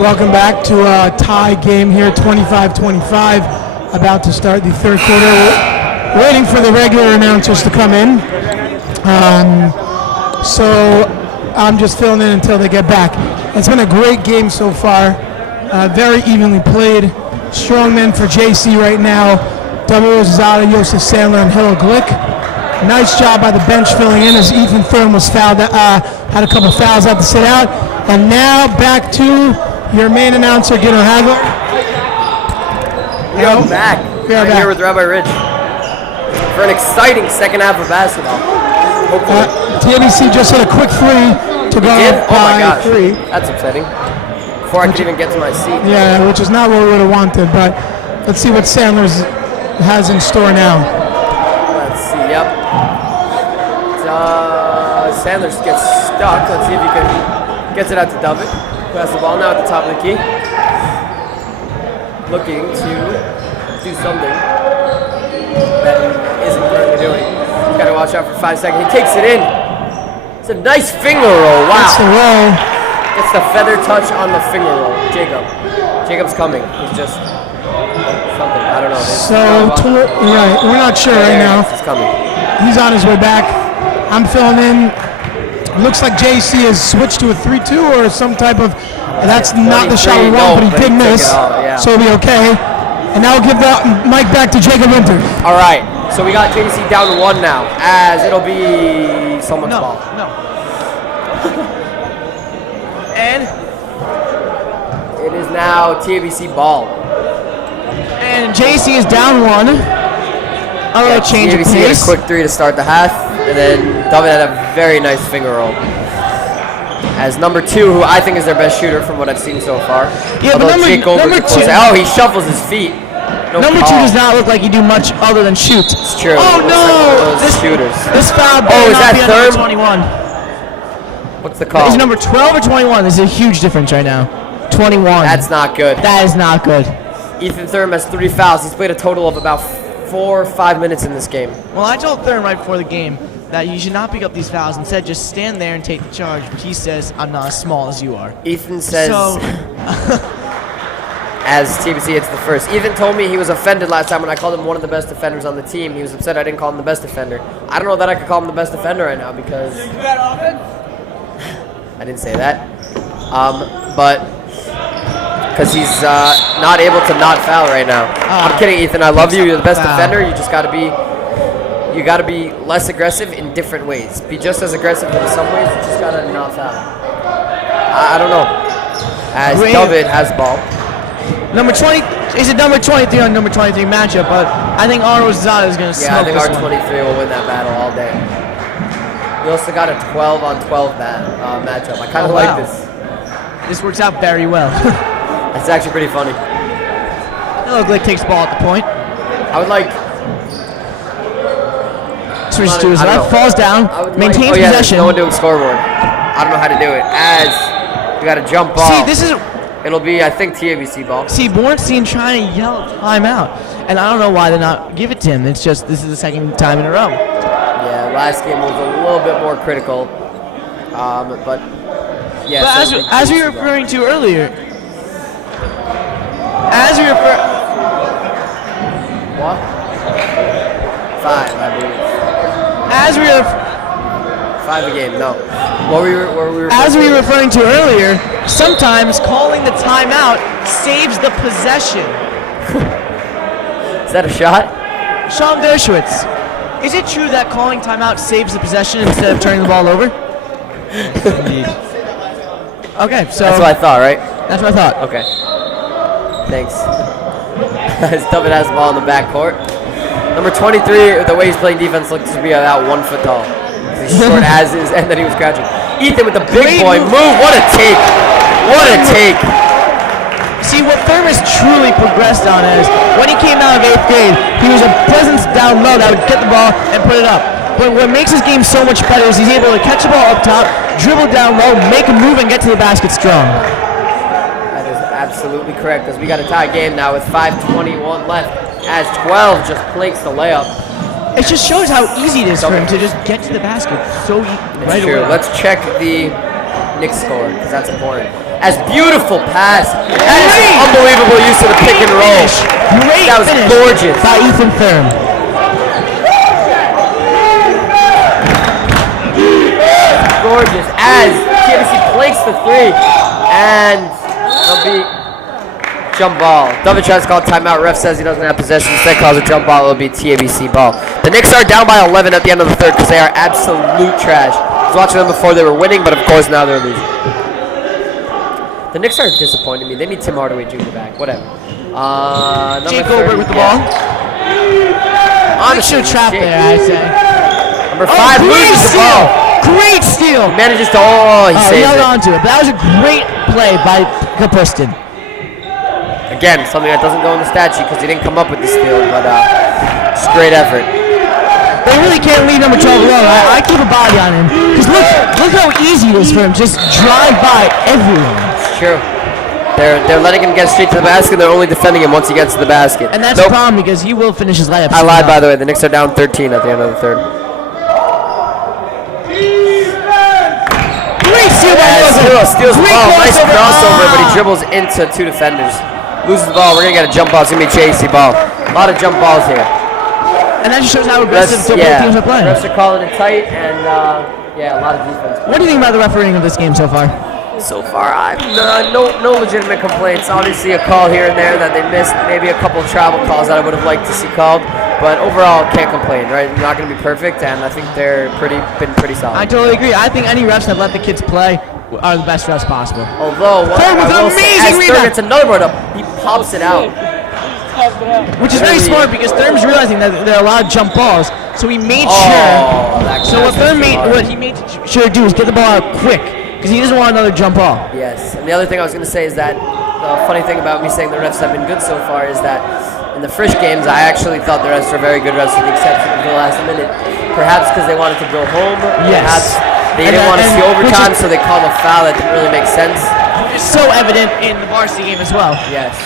Welcome back to a tie game here, 25-25, about to start the third quarter. We're waiting for the regular announcers to come in. So I'm just filling in until they get back. It's been a great game so far, very evenly played. Strong men for JC right now. W. Rosada, Joseph Sandler, and Hillel Glick. Nice job by the bench filling in as Ethan Thurm was fouled, had a couple fouls, had to sit out. And now back to your main announcer, Gino Hagler. We are back. Here with Rabbi Rich for an exciting second half of basketball. TABC just hit a quick three to go up by 3. That's upsetting. Before I could even get to my seat. Yeah, which is not what we would have wanted, but let's see what Sanders has in store now. Let's see, yep. Sanders gets stuck. Let's see if he gets it out to David. Who has the ball now at the top of the key. Looking to do something that he isn't currently doing. He's got to watch out for 5 seconds. He takes it in. It's a nice finger roll. Wow. That's the roll. Gets the feather touch on the finger roll. Jacob's coming. He's just something. I don't know. So, right. We're not sure right now. He's coming. He's on his way back. I'm filling in. Looks like JC has switched to a 3-2 or some type of. That's not the shot we want, but he did miss. So he'll be okay. And now we'll give the mic back to Jacob Winter. All right. So we got JC down to 1 now, as it'll be someone's ball. No. And it is now TABC ball. And JC is down 1. A little change of TABC pace. hit a quick 3 to start the half, and then David had a very nice finger roll. As number 2, who I think is their best shooter from what I've seen so far. Yeah, but number 2. Oh, he shuffles his feet. Number 2 does not look like he do much other than shoot. It's true. Oh no! Like shooters. This foul is that be third? 21. What's the call? Is number 12 or 21? There's a huge difference right now. 21. That's not good. That is not good. Ethan Thurm has 3 fouls. He's played a total of about 4 or 5 minutes in this game. Well, I told Thurm right before the game that you should not pick up these fouls. Instead, just stand there and take the charge. But he says, I'm not as small as you are. Ethan says, So, as TBC hits the first. Ethan told me he was offended last time when I called him one of the best defenders on the team. He was upset I didn't call him the best defender. I don't know that I could call him the best defender right now because... I didn't say that. But because he's not able to not foul right now. I'm kidding, Ethan. I love you. You're the best defender. You just got to be... You got to be less aggressive in different ways. Be just as aggressive in some ways. You just got to not foul. I don't know. As David has ball. Number 20, is it number 23 on number 23 matchup? But I think R. Rosada is going to smoke this one. I think R23 will win that battle all day. We also got a 12 on 12 matchup. I kind of like this. This works out very well. It's actually pretty funny. Hello, Glick takes ball at the point. I would like. Switches to his left, falls down, maintains possession. No one doing scoreboard. I don't know how to do it. As we got a jump ball. See, this is. It'll be, I think, TABC ball. See, Bornstein trying to yell timeout, and I don't know why they're not give it to him. It's just this is the second time in a row. Yeah, last game was a little bit more critical, but yeah. But as we were referring to earlier, what? 5, I believe. As we were 5 a game. No. What were we as we were referring to earlier, sometimes calling the timeout saves the possession. Is that a shot? Sean Dershowitz, is it true that calling timeout saves the possession instead of turning the ball over? Indeed. Okay, so that's what I thought, right? That's what I thought. Okay. Thanks. As David has the ball in the backcourt. Number 23, the way he's playing defense, looks to be about 1 foot tall. He's short as is, and then he was crouching. Ethan with the big boy move. What a take! What a take! See, what Thurm has truly progressed on is when he came out of 8th grade, he was a presence down low that would get the ball and put it up. But what makes his game so much better is he's able to catch the ball up top, dribble down low, make a move, and get to the basket strong. That is absolutely correct, as we got a tie game now with 5:21 left, as 12 just planks the layup. It just shows how easy it is for him to just get to the basket so right away. Let's check the Knicks scored, because that's important. As beautiful pass. That is an unbelievable use of the pick and roll. Great That was finish gorgeous. by Ethan Thurm. Gorgeous. As TABC blanks the 3, and it'll be jump ball. David tries to call timeout. Ref says he doesn't have possession. Instead calls a jump ball. It'll be TABC ball. The Knicks are down by 11 at the end of the third because they are absolute trash. I was watching them before they were winning, but of course now they're losing. The Knicks are disappointing me. They need Tim Hardaway Jr. back. Whatever. Jake Goldberg with the ball. Honestly, trap there, I'd say. Number 5 loses the ball. Great steal. Manages to, he He saves held it. on to it. But that was a great play by Kapustin. Again, something that doesn't go in the stat sheet because he didn't come up with the steal, but just great effort. They really can't leave number 12 alone. I keep a body on him. Because look how easy it is for him. Just drive by everyone. It's true. They're letting him get straight to the basket. They're only defending him once he gets to the basket. And that's the problem because he will finish his layups. I lied, by the way. The Knicks are down 13 at the end of the third. Great steal by Wilson. Steals the Great ball. Nice crossover, but he Ah. dribbles into 2 defenders. Loses the ball. We're going to get a jump ball. It's going to be JC ball. A lot of jump balls here. And that just shows how aggressive both teams are playing. Refs are calling it tight, and a lot of defense. What do you think about the refereeing of this game so far? So far, no legitimate complaints. Obviously, a call here and there that they missed. Maybe a couple of travel calls that I would have liked to see called. But overall, can't complain, right? They're not going to be perfect, and I think they're been pretty solid. I totally agree. I think any refs that let the kids play are the best refs possible. Although, one thing Thurm with I an will say, amazing as rebound. Thurm gets another board up, he pops it out. Which is very smart because Thurm's realizing that there are a lot of jump balls. So he made that sure. So what he made sure to do is get the ball out quick because he doesn't want another jump ball. Yes, and the other thing I was going to say is that the funny thing about me saying the refs have been good so far is that in the Frisch games, I actually thought the refs were very good refs with the exception of the last minute. Perhaps because they wanted to go home. Yes. Perhaps they didn't want to see overtime, so they called a foul that didn't really make sense. It's so evident in the varsity game as well. Yes.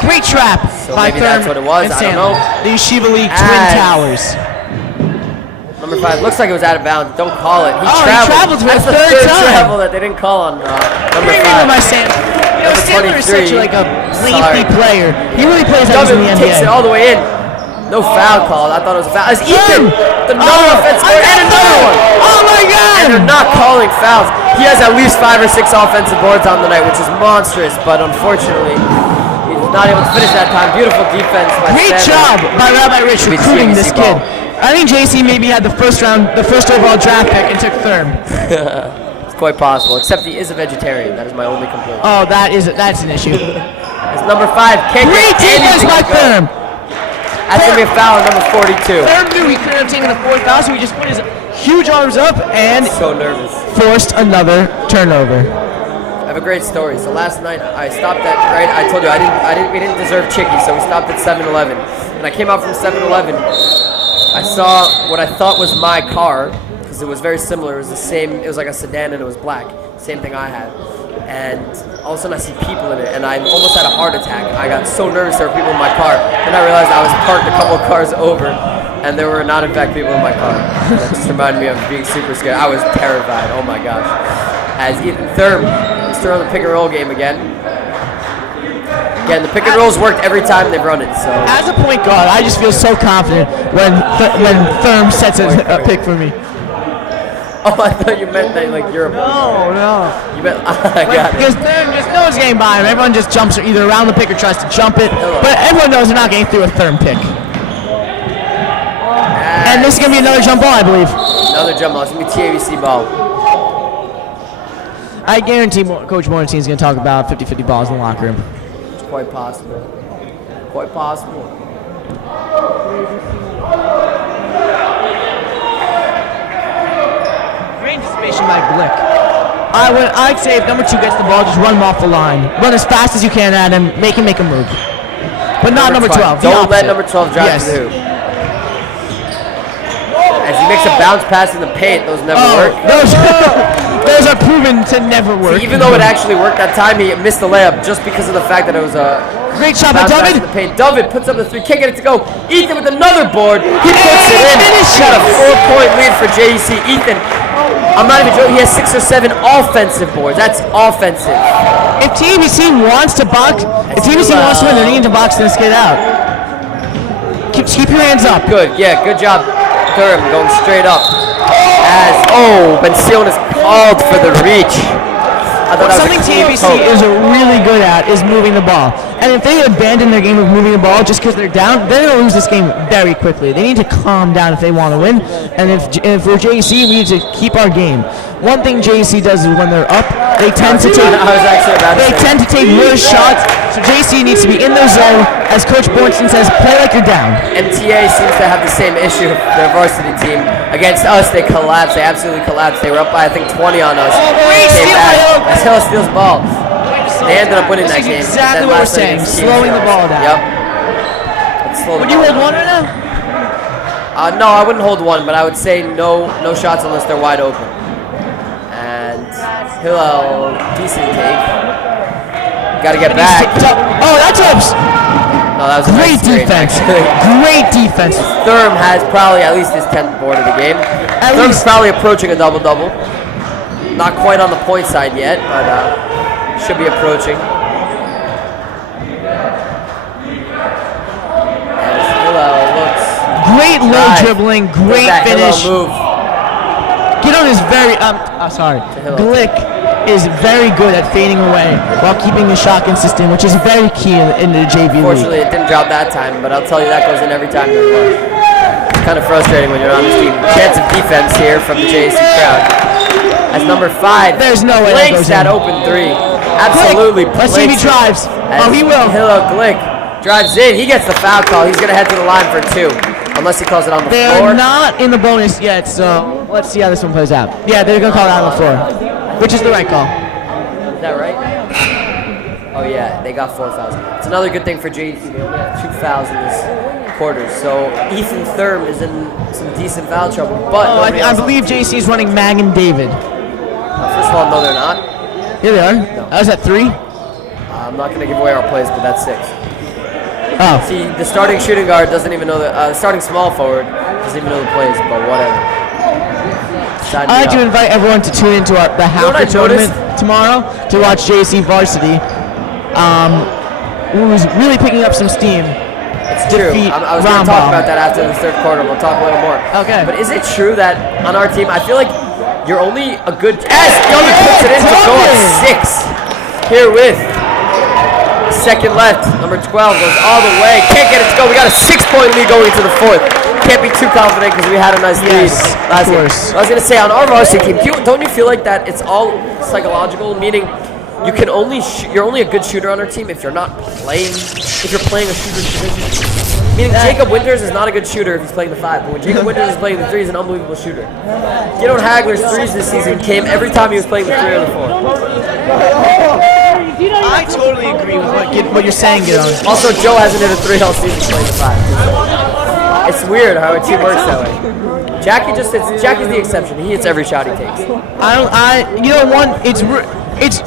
Great trap So by maybe Thurm that's what it was. and I don't Sandler. know. The Yeshiva League Twin Towers. Number 5 looks like it was out of bounds. Don't call it. He traveled for That's the the third third time. travel that they didn't call on number Great 5. rebound by Sandler. You know, Number Sandler is such 23. a lengthy player. He really plays like he's in the Dubbin takes it NBA. all the way in. No foul called. I thought it was a foul. As Ethan, another offensive board and another one. Oh my God! And they're not calling fouls. He has at least 5 or 6 offensive boards on the night, which is monstrous. But unfortunately, he's not able to finish that time. Beautiful defense by Great Sandler. job by Rabbi Rich With recruiting TABC this kid. ball. I think JC maybe had the first overall draft pick and took Thurm. It's quite possible. Except he is a vegetarian. That is my only complaint. Oh, that's an issue. As number 5 can't Great get defense anything by to go. Thurm. That's going to be a foul on number 42. Thurm knew he couldn't have taken the 4th foul, so he just put his huge arms up and So nervous. forced another turnover. I have a great story. So last night I stopped at I told you we didn't deserve Chicky, so we stopped at 7-Eleven. And I came out from 7-Eleven. I saw what I thought was my car because it was very similar. It was the same. It was like a sedan and it was black. Same thing I had. And all of a sudden I see people in it, and I almost had a heart attack. I got so nervous there were people in my car. Then I realized I was parked a couple of cars over, and there were not in fact people in my car. That just reminded me of being super scared. I was terrified. Oh my gosh. As Ethan Thurm is throwing the pick and roll game again. Again, the pick and rolls worked every time they've run it. So As a point guard, I just feel so confident when Thurm sets a pick for me. oh, I thought you meant that like you're a No. You meant I got it. Because Thurm just knows getting by him. Everyone just jumps either around the pick or tries to jump it. But everyone knows they're not getting through a Thurm pick. And this is going to be another jump ball, I believe. Another jump ball. It's gonna be TABC ball. I guarantee Coach Morenstein is going to talk about 50-50 balls in the locker room. It's quite possible. Quite possible. Great anticipation by Glick. I'd say if number 2 gets the ball, just run him off the line. Run as fast as you can at him. Make him make a move. But not number 12. Don't let number 12 drive to the hoop. As he makes a bounce pass in the paint, those never work. Those are proven to never work. Even though it actually worked that time, he missed the layup just because of the fact that it was a Great shot by bounce pass David. in the paint. David puts up the 3, can't get it to go. Ethan with another board, he puts it in. Finish He got a it. 4-point lead for JEC. Ethan I'm not even joking. He has 6 or 7 offensive boards. That's offensive. If TABC wants to box, if TABC wants to win, they're needing to box this kid out. Keep your hands up. Good. Yeah, good job. Durham going straight up. Bencion is called for the reach. I thought that was Something a clean TABC poke. is really good at is moving the ball. And if they abandon their game of moving the ball just because they're down, they're going to lose this game very quickly. They need to calm down if they want to win. And if we're JC, we need to keep our game. One thing JC does is when they're up, they tend to take more shots. So JC needs to be in their zone. As Coach Bornstein says, play like you're down. MTA seems to have the same issue. Their varsity team against us, they collapsed. They absolutely collapsed. They were up by I think 20 on us. Great steal by Hill. Hill steals the ball. They ended up winning that game. Exactly what we're saying. Slowing the ball down. Yep. Let's slow the Would you ball hold down. one right now? No, I wouldn't hold one, but I would say no shots unless they're wide open. And Hillel, decent take. Got to get back. Oh, that's ups. No, that was a Great nice screen, defense. actually. Great defense. Thurm has probably at least his 10th board of the game. Thurm's probably approaching a double-double. Not quite on the point side yet, but should be approaching. As Hillel looks. Great low dribbling. Great That finish. Hillel move. Gidon is very Glick is very good at fading away while keeping the shot consistent, which is very key in the JV league. Unfortunately, it didn't drop that time, but I'll tell you that goes in every time. It's kind of frustrating when you're on this team. Chance of defense here from the JC crowd. As number 5, There's no way that blanks goes that in. open 3. Absolutely. Glick, let's see if he blanks it. drives. Oh, he will. Hillel Glick drives in. He gets the foul call. He's going to head to the line for 2, unless he calls it on the floor. They're not in the bonus yet, so let's see how this one plays out. Yeah, they're going to call it on the floor, which is the right call. Is that right? Oh yeah, they got 4 fouls. It's another good thing for JC. They only have 2 fouls in this quarter, so Ethan Thurm is in some decent foul trouble. But I believe JC is running Mag and David. First of all, no, they're not. Here they are. That was at 3. I'm not going to give away our plays, but that's 6. Oh. See, the starting shooting guard doesn't even know the starting small forward doesn't even know the plays, but whatever. Sign me I'd like to up. invite everyone to tune into the what I half tournament tomorrow to watch JC Varsity, who's really picking up some steam. It's true. defeat I was going to talk Rambam. about that after the third quarter. We'll talk a little more. Okay. But is it true that on our team, I feel like you're only a good... As Young puts it in to go up 6. Here with second left. Number 12 goes all the way. Can't get it to go. We got a 6-point lead going into the 4th. Can't be too confident because we had a nice lead last game. I was going to say, on our varsity team, don't you feel like that it's all psychological, meaning you can only you're only a good shooter on our team if you're not playing, if you're playing a shooter's position. Meaning Jacob Winters is not a good shooter if he's playing the 5, but when Jacob Winters is playing the 3, he's an unbelievable shooter. Gidon Hagler's 3s this season came every time he was playing the 3 or the 4. I totally agree with what you're saying, Gidon. Also, Joe hasn't hit a 3 all season playing the 5. It's weird how a team works that way. Jackie just hits. Jackie's the exception. He hits every shot he takes. It's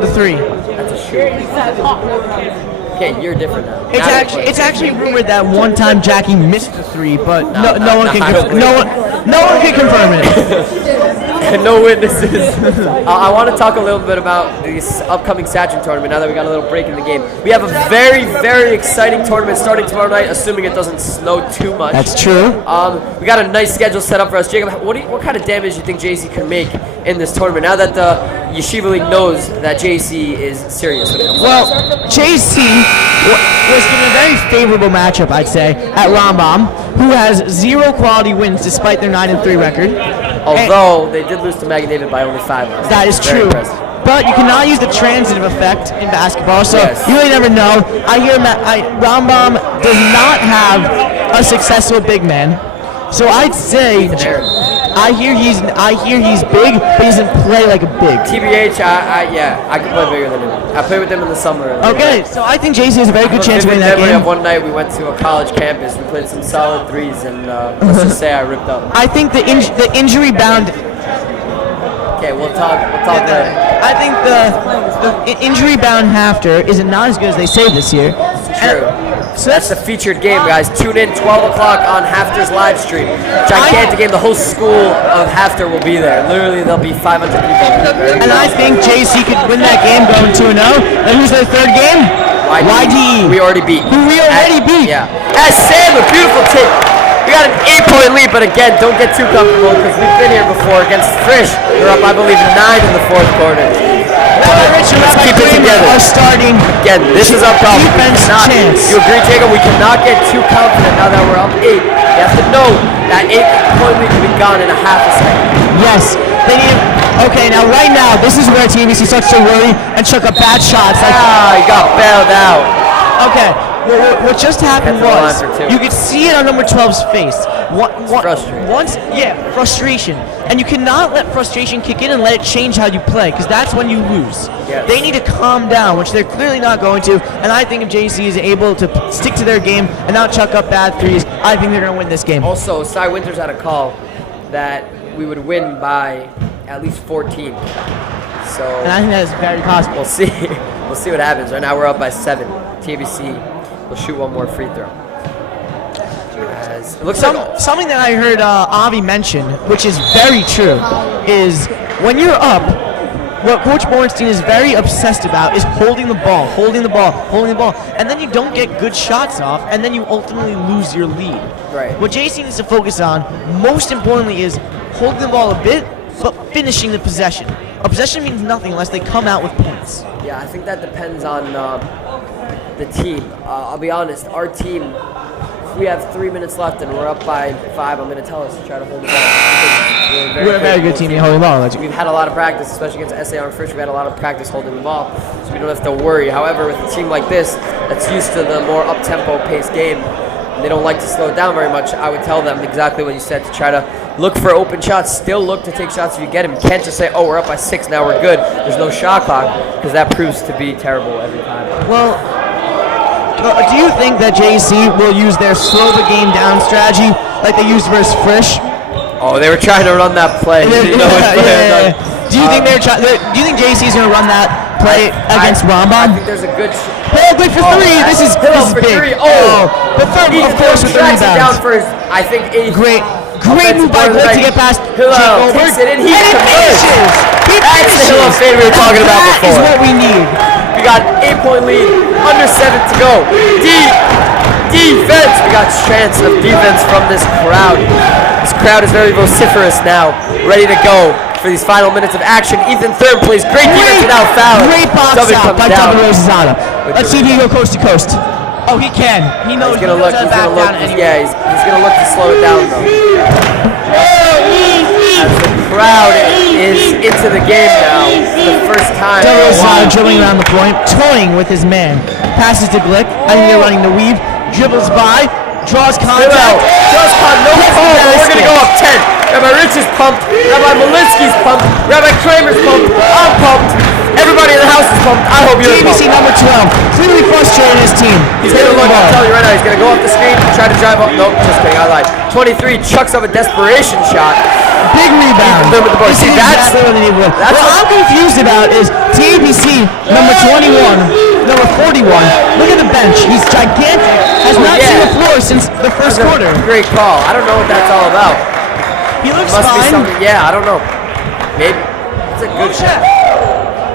the 3. That's a shoot. Okay, you're different now. It's actually rumored that one time Jackie missed the 3, but no one can confirm it. No witnesses. I want to talk a little bit about this upcoming Saturn tournament now that we got a little break in the game. We have a very, very exciting tournament starting tomorrow night, assuming it doesn't snow too much. That's true. We got a nice schedule set up for us. Jacob, what kind of damage do you think JC can make in this tournament now that the Yeshiva League knows that JC is serious when it comes to Well, JC was given a very favorable matchup, I'd say, at Rambam, who has 0 quality wins despite their 9-3 record. Although they did lose to Mag and David by only 5. That is Very true. impressive. But you cannot use the transitive effect in basketball, so Yes. you really never know. I hear Rambam does not have a successful big man, so I'd say I hear he's big, but he doesn't play like a big. TBH, I can play bigger than him. I played with him in the summer. Okay, so I think JC has a very good chance of winning that memory game. of one night we went to a college campus. We played some solid 3s, and let's just say I ripped up. I think the injury bound. Okay, we'll talk later. I think the injury bound Hafter is not as good as they say this year. True. So That's the featured game, guys. Tune in 12 o'clock on Hafter's live stream. Gigantic game. The whole school of Hafter will be there. Literally, there'll be 500 people. And I think JC could win that game going 2-0. And who's their third game? YDE. We already beat. Who we already beat. Yeah. As Sam, a beautiful take. We got an 8-point lead, but again, don't get too comfortable because we've been here before against Frisch. They're up, I believe, 9 in the fourth quarter. Let's keep it together. Starting Again, this is our problem. defense chance. You agree, Jacob? We cannot get too confident now that we're up 8. You have to know that 8-point lead can be gone in a half a second. Yes. They need. Okay, now right now, this is where TABC starts to worry and chuck up bad shots. Like, he got bailed out. okay. Well, what just happened That's the was line for two. you could see it on number 12's face. Frustrating. Frustration. And you cannot let frustration kick in and let it change how you play, because that's when you lose. Yes. They need to calm down, which they're clearly not going to. And I think if JC is able to stick to their game and not chuck up bad threes, I think they're going to win this game. Also, Cy Winters had a call that we would win by at least 14. So And I think that is very possible. we'll see. We'll see what happens. Right now we're up by 7. TABC will shoot one more free throw. It looks like Something that I heard Avi mention, which is very true, is when you're up, what Coach Bornstein is very obsessed about is holding the ball, and then you don't get good shots off, and then you ultimately lose your lead. Right. What JC needs to focus on, most importantly, is holding the ball a bit, but finishing the possession. A possession means nothing unless they come out with points. Yeah, I think that depends on the team. I'll be honest, our team, if we have 3 minutes left and we're up by 5, I'm going to tell us to try to hold the ball. We're a very good team in holding the ball. We've had a lot of practice, especially against SAR and Frisch. We've had a lot of practice holding the ball, so we don't have to worry. However, with a team like this that's used to the more up-tempo paced game, and they don't like to slow it down very much, I would tell them exactly what you said, to try to look for open shots, still look to take shots if you get them. You can't just say, oh, we're up by 6, now we're good. There's no shot clock, because that proves to be terrible every time. Well, do you think that JC will use their slow the game down strategy like they used versus Frisch? Oh, they were trying to run that play. Do you think Do you think JC is going to run that play against I Rambam? think there's a good. Good for 3. This is for big. 3. Oh, but third, of course, with the tracks it down rebounds. for his, I think, 8th. Great move by Blake to get past Jake Goldberg. Takes it in, And he finishes. That's the Hilo fade we were talking about That is before. what we need. We got 8-point lead, under 7 to go. Defense. We got chance of defense from this crowd. This crowd is very vociferous now, ready to go for these final minutes of action. Ethan Thurm plays great defense without fouling. Great box Dubin out comes by down. Dubin Rosazada. Let's see if he can go coast to coast. Oh, he can. He knows He's gonna look. He's gonna look. Yeah, he's gonna look to slow it down though. As the crowd is into the game now for the first time. Rosazada dribbling around the point, toying with his man. Passes to Glick. I think they're running the weave. Dribbles by. Draws contact. Draws contact. No call. We're gonna go up 10. Rabbi Rich is pumped. Rabbi Malinsky's pumped. Rabbi Kramer's pumped. I'm pumped. Everybody in the house is pumped. I hope you're pumped. TABC number 12. Clearly frustrating his team. He's gonna look. I'll tell you right now. He's gonna go off the screen and try to drive up. Nope, just kidding. I lied. 23 chucks up a desperation shot. Big rebound. See, that's exactly what they need. What I'm confused about is TABC number 21, number 41. Look at the bench. He's gigantic. Has not seen the floor since the first quarter. Great call. I don't know what that's all about. He looks Must be fine. something. Yeah, I don't know. Maybe it's a good shot.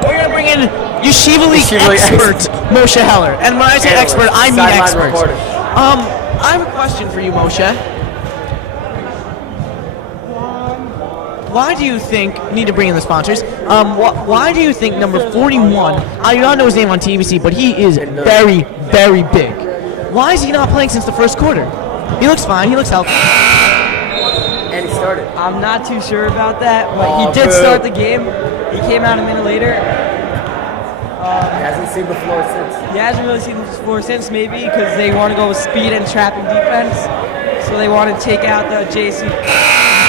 We're gonna bring in Yeshiva League expert Moshe Heller. And when I say expert, I mean expert. I have a question for you, Moshe. Why do you think, need to bring in the sponsors, why do you think number 41, I do not know his name on TBC, but he is very, very big. Why is he not playing since the first quarter? He looks fine, he looks healthy. And he started. I'm not too sure about that, but he did start the game. He came out a minute later. He hasn't seen the floor since. He hasn't really seen the floor since, maybe, because they want to go with speed and trapping defense. So they want to take out the JC.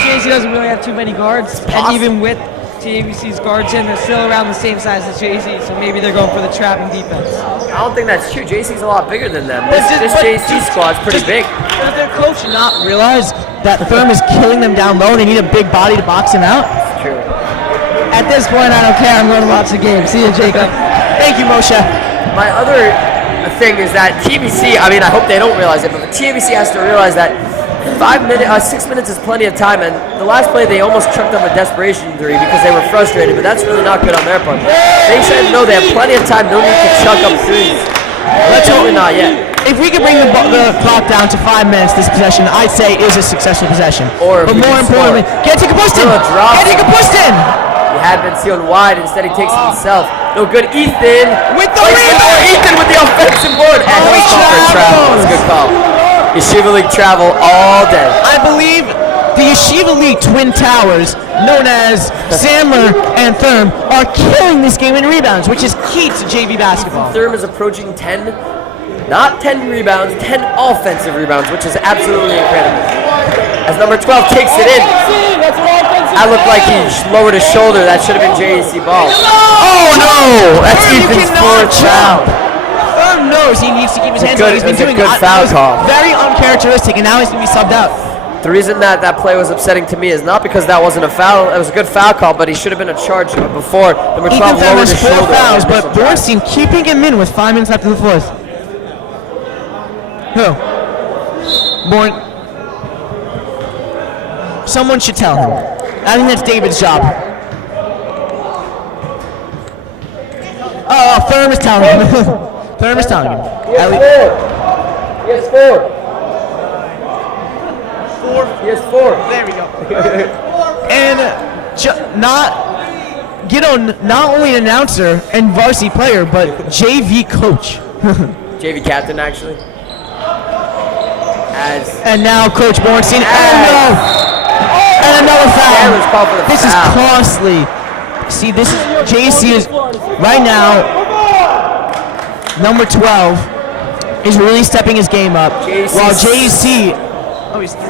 JC doesn't really have too many guards, and even with TABC's guards in, they're still around the same size as JC, so maybe they're going for the trapping defense. I don't think that's true. JC's a lot bigger than them. This JC squad's pretty big. Does their coach not realize that Thurm is killing them down low and they need a big body to box him out? It's true. At this point, I don't care. I'm going to watch the game. See you, Jacob. Thank you, Moshe. My other thing is that TABC, I mean, I hope they don't realize it, but TABC has to realize that 6 minutes is plenty of time, and the last play they almost chucked up a desperation three because they were frustrated, but that's really not good on their part. They said no, they have plenty of time, no need to chuck up threes. Let's hope not yet. If we could bring the clock down to 5 minutes, this possession, I'd say is a successful possession. But more importantly, Getty Kapustin! Getty Kapustin! He had been sealed wide, instead he takes it himself. No good, Ethan! With the rebound! Ethan with the offensive board! And he was called for travel. That's a good call. Yeshiva League travel all day. I believe the Yeshiva League Twin Towers, known as Sandler and Thurm, are killing this game in rebounds, which is key to JV basketball. Thurm is approaching 10, not 10 rebounds, 10 offensive rebounds, which is absolutely incredible. As number 12 takes it in. That looked like he lowered his shoulder. That should have been JAC ball. Oh no! That's Ethan's fourth foul. Thurm knows he needs to keep his hands on. He's been doing good foul call. Very uncharacteristic, and now he's going to be subbed out. The reason that play was upsetting to me is not because that wasn't a foul. It was a good foul call, but he should have been a charge before. Number 12 Ethan lowered his four shoulder. fouls, but Bornstein keeping him in with 5 minutes left in the fourth. Who? Someone should tell him. I think that's David's job. Oh, Thurm is telling him. Thurm is telling him. He has four. He has four. There we go. And not only an announcer and varsity player, but JV coach. JV captain, actually. And now Coach Bornstein. And another foul. This is costly. See, this is JC is right now. Number 12 is really stepping his game up, while JC. Oh, he's 3.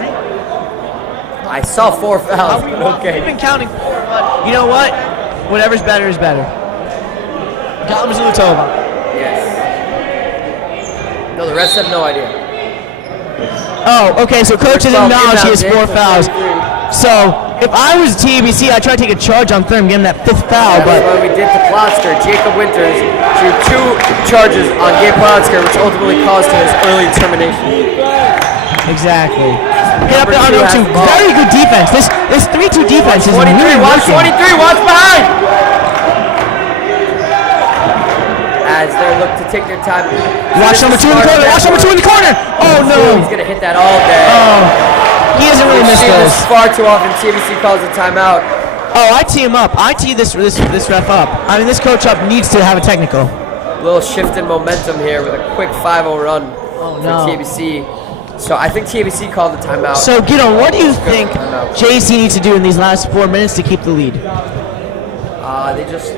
I saw 4 fouls. Okay. We've been counting 4, but you know what? Whatever's better is better. Galma Zlutova. Yes. No, the rest have no idea. Oh, okay, so coach doesn't acknowledge he has 4 fouls. So, if I was TABC, I'd try to take a charge on Thurm, give him that 5th foul, but... That's what we did to Plotsker. Jacob Winters drew 2 charges on Gabe Plotsker, which ultimately caused him his early termination. Exactly. Get up there on 2. Very good defense. This 3-2 defense is really working. 23, watch behind! As they look to take their time. Watch number 2 in the corner. Watch number 2 in the corner. Oh no! He's gonna hit that all day. Oh, he doesn't really miss those. Far too often. TABC calls a timeout. Oh, I tee him up. I tee this ref up. I mean, this coach up needs to have a technical. Little shift in momentum here with a quick 5-0 run for TABC. So I think TABC called the timeout. So Guido, what do you think JC needs to do in these last 4 minutes to keep the lead? They just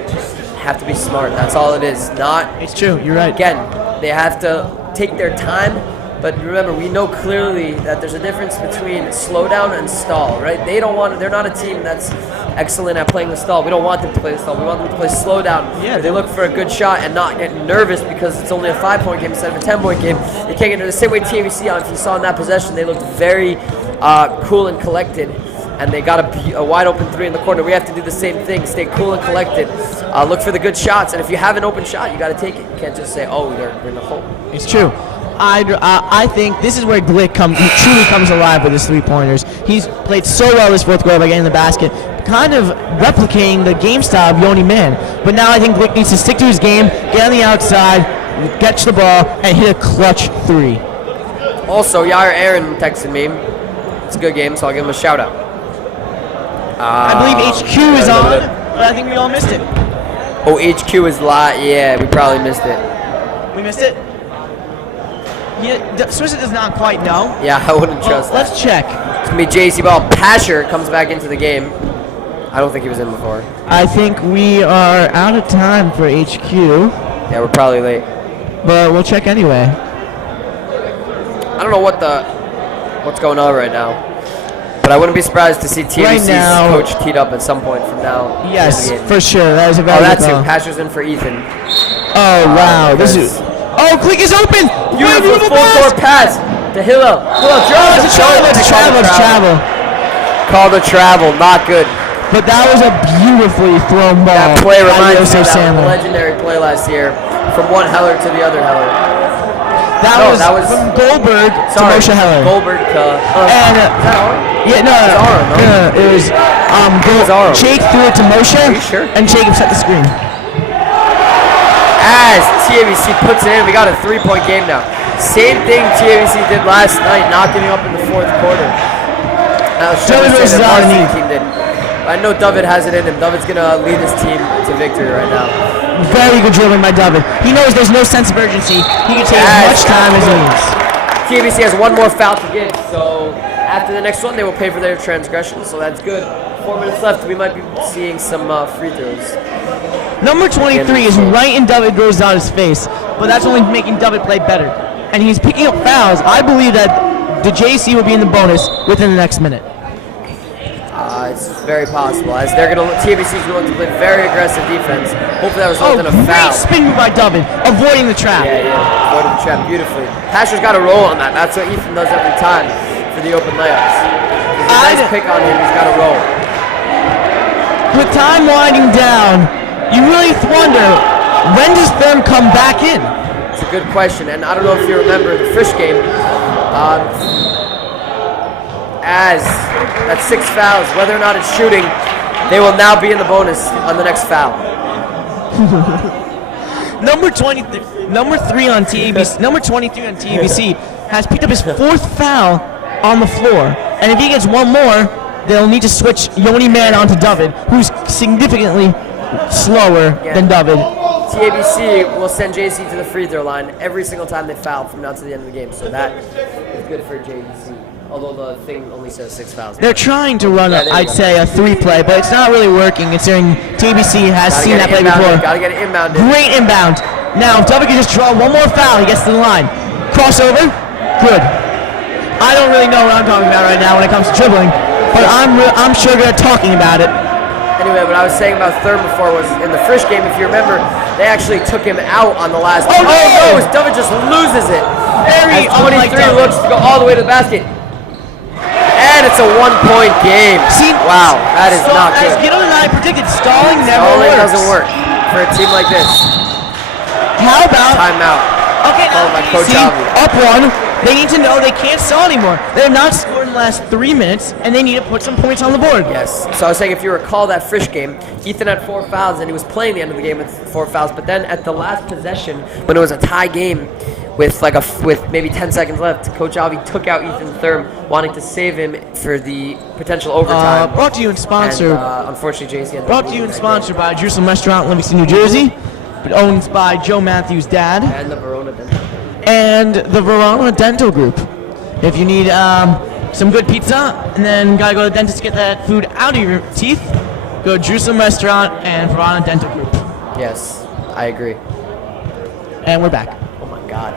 have to be smart. That's all it is. It's true. You're right. Again, they have to take their time. But remember, we know clearly that there's a difference between slow down and stall, right? They're not a team that's excellent at playing the stall. We don't want them to play the stall. We want them to play slow down. Yeah. They look for a good shot and not get nervous because it's only a 5-point game instead of a 10-point game. They can't get into the same way TABC on. If you saw in that possession, they looked very cool and collected. And they got a wide open 3 in the corner. We have to do the same thing. Stay cool and collected. Look for the good shots. And if you have an open shot, you got to take it. You can't just say, oh, we're in the hole. It's true. I think this is where Glick truly comes alive with his 3-pointers. He's played so well this 4th quarter by getting the basket, kind of replicating the game style of Yoni Man. But now I think Glick needs to stick to his game, get on the outside, catch the ball, and hit a clutch 3. Also, Yair Aaron texted me. It's a good game, so I'll give him a shout out. I believe HQ is on, but I think we all missed it. Oh, HQ is live. Yeah, we probably missed it. We missed it? Yeah, Swisher does not quite know. Yeah, I wouldn't trust that. Let's check. It's going to be JC Ball. Pasher comes back into the game. I don't think he was in before. I think we are out of time for HQ. Yeah, we're probably late. But we'll check anyway. I don't know what's going on right now. But I wouldn't be surprised to see TABC's coach teed up at some point from now. Yes, for sure. That is a very good call. Pasher's in for Ethan. Oh, wow. This is... Oh, Glick is open! Beautiful full-court pass to Hillel. It's a travel. Called a travel. Not good. But that was a beautifully thrown ball. That play reminds me of that legendary play last year from one Heller to the other Heller. That was from Goldberg to Moshe Heller. Goldberg to. And is that Aaron? yeah, no, it was Aaron. Jake threw it to Moshe, Are you sure? and Jacob set the screen. As TABC puts it in, we got a 3-point game now. Same thing TABC did last night, not giving up in the fourth quarter. I was trying to say the varsity team did. I know David has it in him. David's going to lead his team to victory right now. Very good dribbling by David. He knows there's no sense of urgency. He can take as much time as he needs. TABC has one more foul to give, so after the next one, they will pay for their transgression, so that's good. 4 minutes left. We might be seeing some free throws. Number 23 is right in David Rosada's face, but that's only making David play better. And he's picking up fouls. I believe that the JC will be in the bonus within the next minute. It's very possible, as they're going to. TABC is going to play very aggressive defense. Hopefully that results in a foul. Great spin move by David, avoiding the trap. Yeah, avoiding the trap beautifully. Pasher's got a roll on that. That's what Ethan does every time for the open layups. There's a nice pick on him. He's got a roll. With time winding down, you really wonder, when does Therm come back in? It's a good question, and I don't know if you remember the Frisch game. As that's 6 fouls, whether or not it's shooting, they will now be in the bonus on the next foul. Number 23 on TABC has picked up his 4th foul on the floor, and if he gets one more, they'll need to switch Yoni Man onto David, who's significantly slower than David. TABC will send JC to the free throw line every single time they foul from now to the end of the game, so that is good for JC. Although the thing only says 6 fouls. They're trying to run, I'd say, a 3-play, but it's not really working, considering TABC has seen that play before. Gotta get it inbounded. Great inbound. Now, if David can just draw one more foul, he gets to the line. Crossover, good. I don't really know what I'm talking about right now when it comes to dribbling, but I'm sure they're talking about it. Anyway, what I was saying about Therm before was in the Frisch game, if you remember, they actually took him out on the last. Oh no! David just loses it. Very as 23 looks to go all the way to the basket. And it's a 1-point game. Wow, that is not good. As Gideon and I predicted, stalling never Stalling works. doesn't work for a team like this. How about timeout? Okay, now by Coach Avi. up one. They need to know they can't stall anymore. They have not scored in the last 3 minutes, and they need to put some points on the board. Yes. So I was saying, if you recall that Frisch game, Ethan had 4 fouls, and he was playing the end of the game with 4 fouls. But then at the last possession, when it was a tie game, with maybe 10 seconds left, Coach Avi took out Ethan Therm, wanting to save him for the potential overtime. Brought to you and sponsored. And, unfortunately, JC. Brought to you and sponsored by Jerusalem Restaurant, Livingston, New Jersey. Owned by Joe Matthews' dad. And the Verona Dental. And the Verona Dental Group. If you need some good pizza and then gotta go to the dentist to get that food out of your teeth, go to Jerusalem Restaurant and Verona Dental Group. Yes, I agree. And we're back. Oh my God.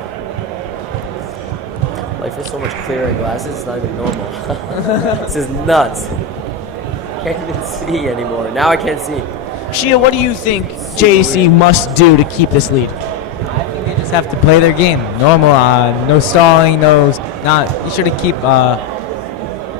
Life is so much clearer in glasses, it's not even normal. This is nuts. Can't even see anymore. Now I can't see. Shia, what do you think JC must do to keep this lead? I think they just have to play their game. Normal, no stalling, you shouldn't keep,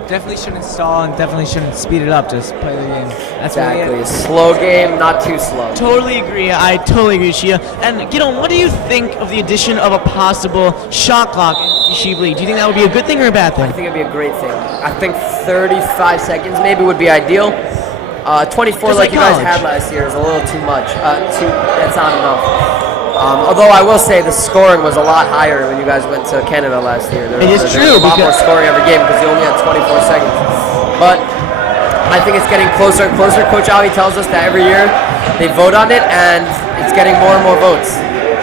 definitely shouldn't stall and definitely shouldn't speed it up, just play their game. That's exactly. Slow game, not too slow. Totally agree. I totally agree, Shia. And, what do you think of the addition of a possible shot clock in Yeshiva League? Do you think that would be a good thing or a bad thing? I think it'd be a great thing. I think 35 seconds maybe would be ideal. 24 like you guys had last year is a little too much. That's not enough. Although I will say the scoring was a lot higher when you guys went to Canada last year. There was a lot more scoring every game because you only had 24 seconds. But I think it's getting closer and closer. Coach Ali tells us that every year they vote on it and it's getting more and more votes.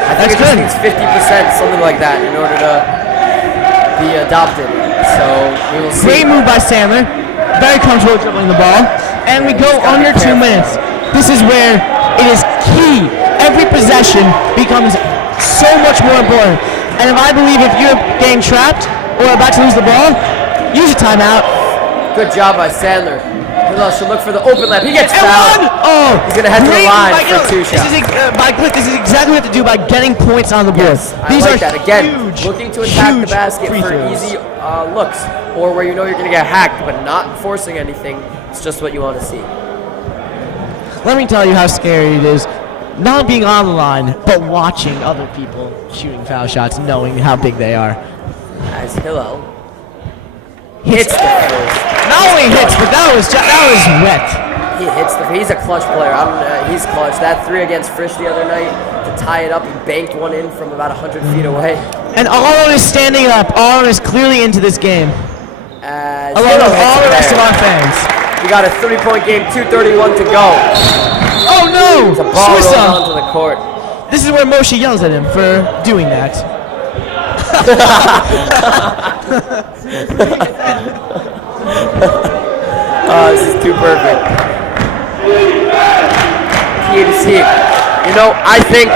I think it just needs 50%, something like that, in order to be adopted. So we will see. Great move by Sandler. Very comfortable dribbling the ball. And we go under 2 minutes. This is where it is key. Every possession becomes so much more important. And I believe if you're getting trapped or about to lose the ball, use a timeout. Good job by Sandler. Hillel should look for the open lap. He gets fouled. Oh, he's going to head to the line for 2 shots. This is exactly what you have to do by getting points on the board. Yes, These are that. Again, looking to attack the basket for easy looks, or where you know you're going to get hacked, but not forcing anything. It's just what you want to see. Let me tell you how scary it is. not being on the line, but watching other people shooting foul shots, knowing how big they are. As Hillel hits the first. Not only hits, but that was wet. He hits the. He's a clutch player. He's clutch. That 3 against Frisch the other night to tie it up. He banked one in from about 100 feet away. And Arlen is standing up. Arlen is clearly into this game. As Along Hillel with hits all it the rest of there. our fans. We got a 3-point game. 2:31 to go. Oh no! The ball rolls Swissa. onto the court. This is where Moshe yells at him for doing that. Oh, this is too perfect. TABC. You know, I think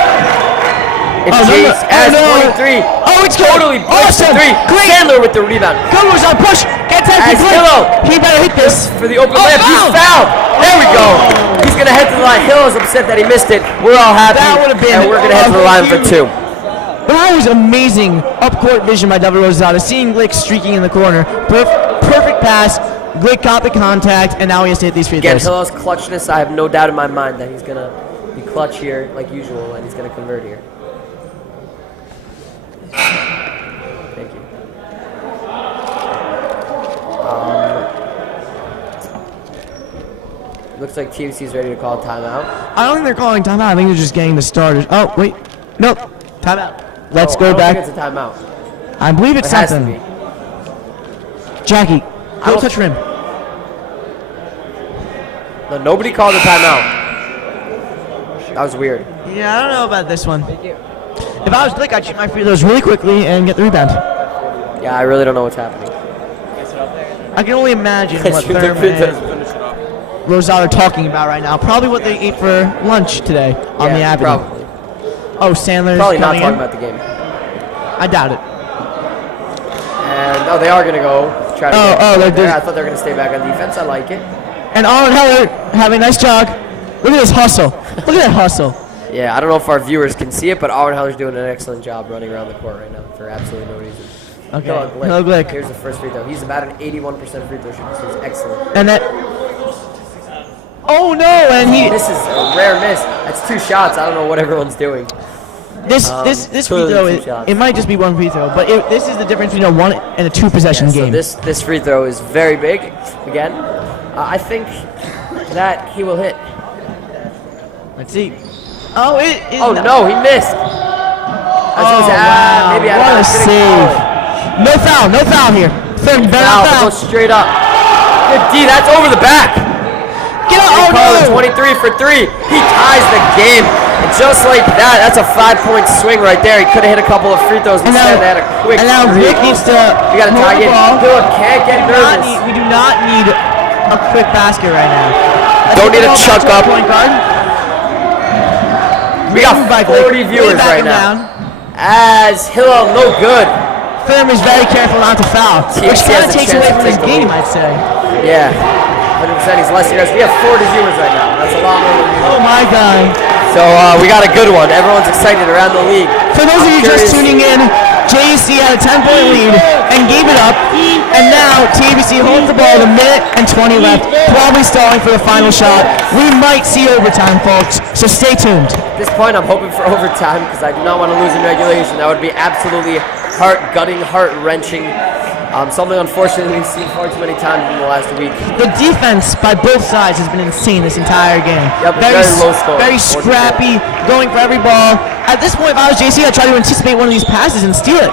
if Chase has 23, it's totally breaks the awesome. 3. Great. Sandler with the rebound. Good was on push. Get that As Hillel. He better hit this. For the open Oh, layup, he's foul. fouled. There we go. He's gonna head to the line. Hillel's upset that he missed it. We're all happy, That would have been and we're gonna head to the line for 2. But that was amazing up-court vision by Double Rosada. Seeing Glick streaking in the corner. Perfect pass. Glick caught the contact, and now he has to hit these free Again, throws. Hillel's clutchness. I have no doubt in my mind that he's gonna be clutch here, like usual, and he's gonna convert here. Thank you. Looks like TABC is ready to call a timeout. I don't think they're calling timeout. I think they're just getting the starters. Oh, wait. Nope. Timeout. Let's Oh, go I don't back. think it's a timeout. I believe it's It has to something. be. Jackie, go don't- touch rim. No, nobody called a timeout. That was weird. Yeah, I don't know about this one. If I was Glick, I'd shoot my free throws really quickly and get the rebound. Yeah, I really don't know what's happening. I can only imagine what Shoot their free Thurman throws. and Rosado are talking about right now. Probably what they ate for lunch today on the Yeah, Avenue. probably. Oh, Sandler's Probably not coming talking in. about the game. I doubt it. And they are gonna go try to. Oh, get they're there. just- I thought they were gonna stay back on defense. I like it. And Arlen Heller having a nice jog. Look at this hustle. Look at that hustle. Yeah, I don't know if our viewers can see it, but Auburn Heller's doing an excellent job running around the court right now for absolutely no reason. Okay. Hello, Glick. Here's the first free throw. He's about an 81% free throw shooter, so he's excellent. And that. Oh no! And he. This is a rare miss. That's 2 shots. I don't know what everyone's doing. This free totally throw. 2 It, shots. it might just be one free throw, but this is the difference between a 1 and a 2 possession Yeah, so game. this free throw is very big. Again, I think that he will hit. Let's see. Oh, it is. Oh not- no, he missed. I was gonna say, wow. maybe I What a couldn't call save. it. No foul. No foul here. Thurman, better Foul, not go foul. straight up. Good D, that's over the back. Get out. They Oh call it no. 23 for 3. He ties the game. And just like that, that's a 5-point swing right there. He could have hit a couple of free throws. And Instead, now, they had a quick and now three. Rick needs to. We got to move tie the it. ball. Philip can't get nervous. We do not need a quick basket right now. Let's Don't get need the a ball back chuck to our up. Point guard. We got Move by Glick. 40 viewers Way back right him now. down. As Hillel, no good. Thurman is very careful not to foul, TABC which kind has of a takes chance away to from his take the game, lead. I'd say. Yeah, 100% he's less serious. We have 40 viewers right now. That's a lot more than we Oh my God. So we got a good one. Everyone's excited around the league. For those of you just Curious- tuning in, JC had a 10-point lead and gave it up, and now TABC holds the ball with a minute and 20 left, probably stalling for the final shot. We might see overtime, folks, so stay tuned. At this point, I'm hoping for overtime because I do not want to lose in regulation. That would be absolutely heart-gutting, heart-wrenching. Something unfortunately we've seen far too many times in the last week. The defense by both sides has been insane this entire game. Yep, very low scoring. Very scrappy, going for every ball. At this point, if I was JC, I'd try to anticipate one of these passes and steal it.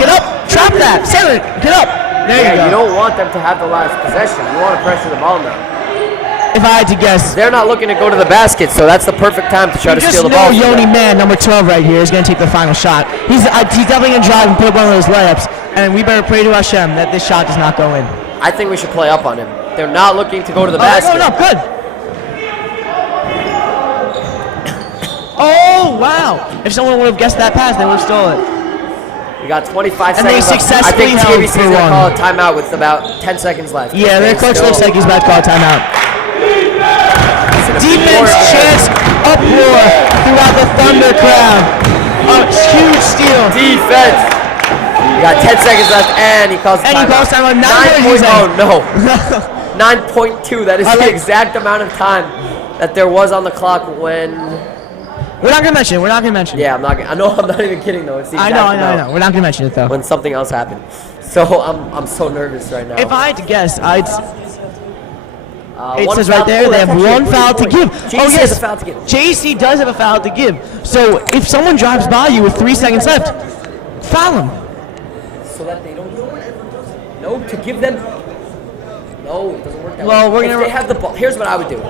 Get up, trap that, Sandler, get up. There Yeah, you go. you don't want them to have the last possession. You want to pressure the ball now. If I had to guess, They're not looking to go to the basket, so that's the perfect time to try you to just steal the know ball. from Yoni them. Man, number 12 right here, is going to take the final shot. He's definitely going to drive and put up one of those layups, and we better pray to Hashem that this shot does not go in. I think we should play up on him. They're not looking to go to the Oh, they're basket. going up, good. Oh, wow. If someone would have guessed that pass, they would have stole it. We got 25 And they seconds left. I successfully think held TABC is for going to one. call a timeout with about 10 seconds left. Yeah, their They coach still- looks like he's about to call a timeout. it's an Defense important- chants uproar throughout the Thunder crowd. A huge steal. Defense. We got 10 seconds left, and he calls a And he timeout. calls timeout. 9.0, no. 9.2. That is I the like- exact amount of time that there was on the clock when We're not gonna mention it. We're not gonna mention it. Yeah, I'm not. I know. I'm not even kidding though. It's the I exact know. amount We're not gonna mention it though. when something else happened. So I'm so nervous right now. If I had to guess, I'd. It one says foul- right there oh, they that's have actually a one great foul to point. give. JC Oh yes, has a foul to give. JC does have a foul to give. So if someone drives by you with 3 seconds left, foul him. So that they don't. No, to give them. No, it doesn't work that Well, way. we're If gonna- they have the ball, here's what I would do.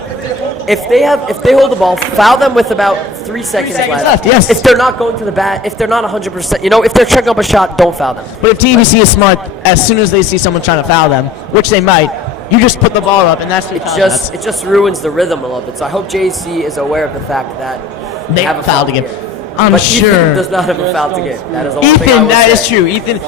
If they hold the ball, foul them with about 3 seconds, seconds left, yes. If they're not going to the bat, if they're not 100%, if they're checking up a shot, don't foul them. But if TBC is smart, as soon as they see someone trying to foul them, which they might, you just put the ball up, and that's It just ruins the rhythm a little bit. So I hope JC is aware of the fact that they have a foul to to give. I'm but sure. Ethan does not have a foul to give. That is the one thing I Ethan, will that say. is true. Ethan, Ethan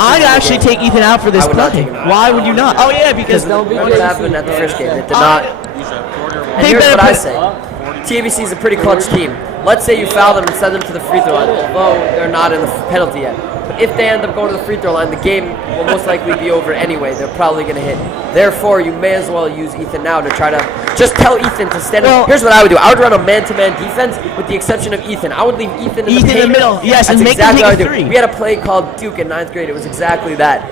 I'd actually take Ethan out for this I would not play. take him out. Why would you not? Oh yeah, because they'll be. Remember what happened at the first game? It did not. And They here's better what I put- say. TABC is a pretty clutch team. Let's say you foul them and send them to the free throw line, although they're not in the penalty yet. But if they end up going to the free throw line, the game will most likely be over anyway. They're probably going to hit. Therefore, you may as well use Ethan now to try to just tell Ethan to stand up. Here's what I would do. I would run a man-to-man defense with the exception of Ethan. I would leave Ethan in the middle. Yes, That's and make exactly him what I take a would do. three. We had a play called Duke in 9th grade. It was exactly that.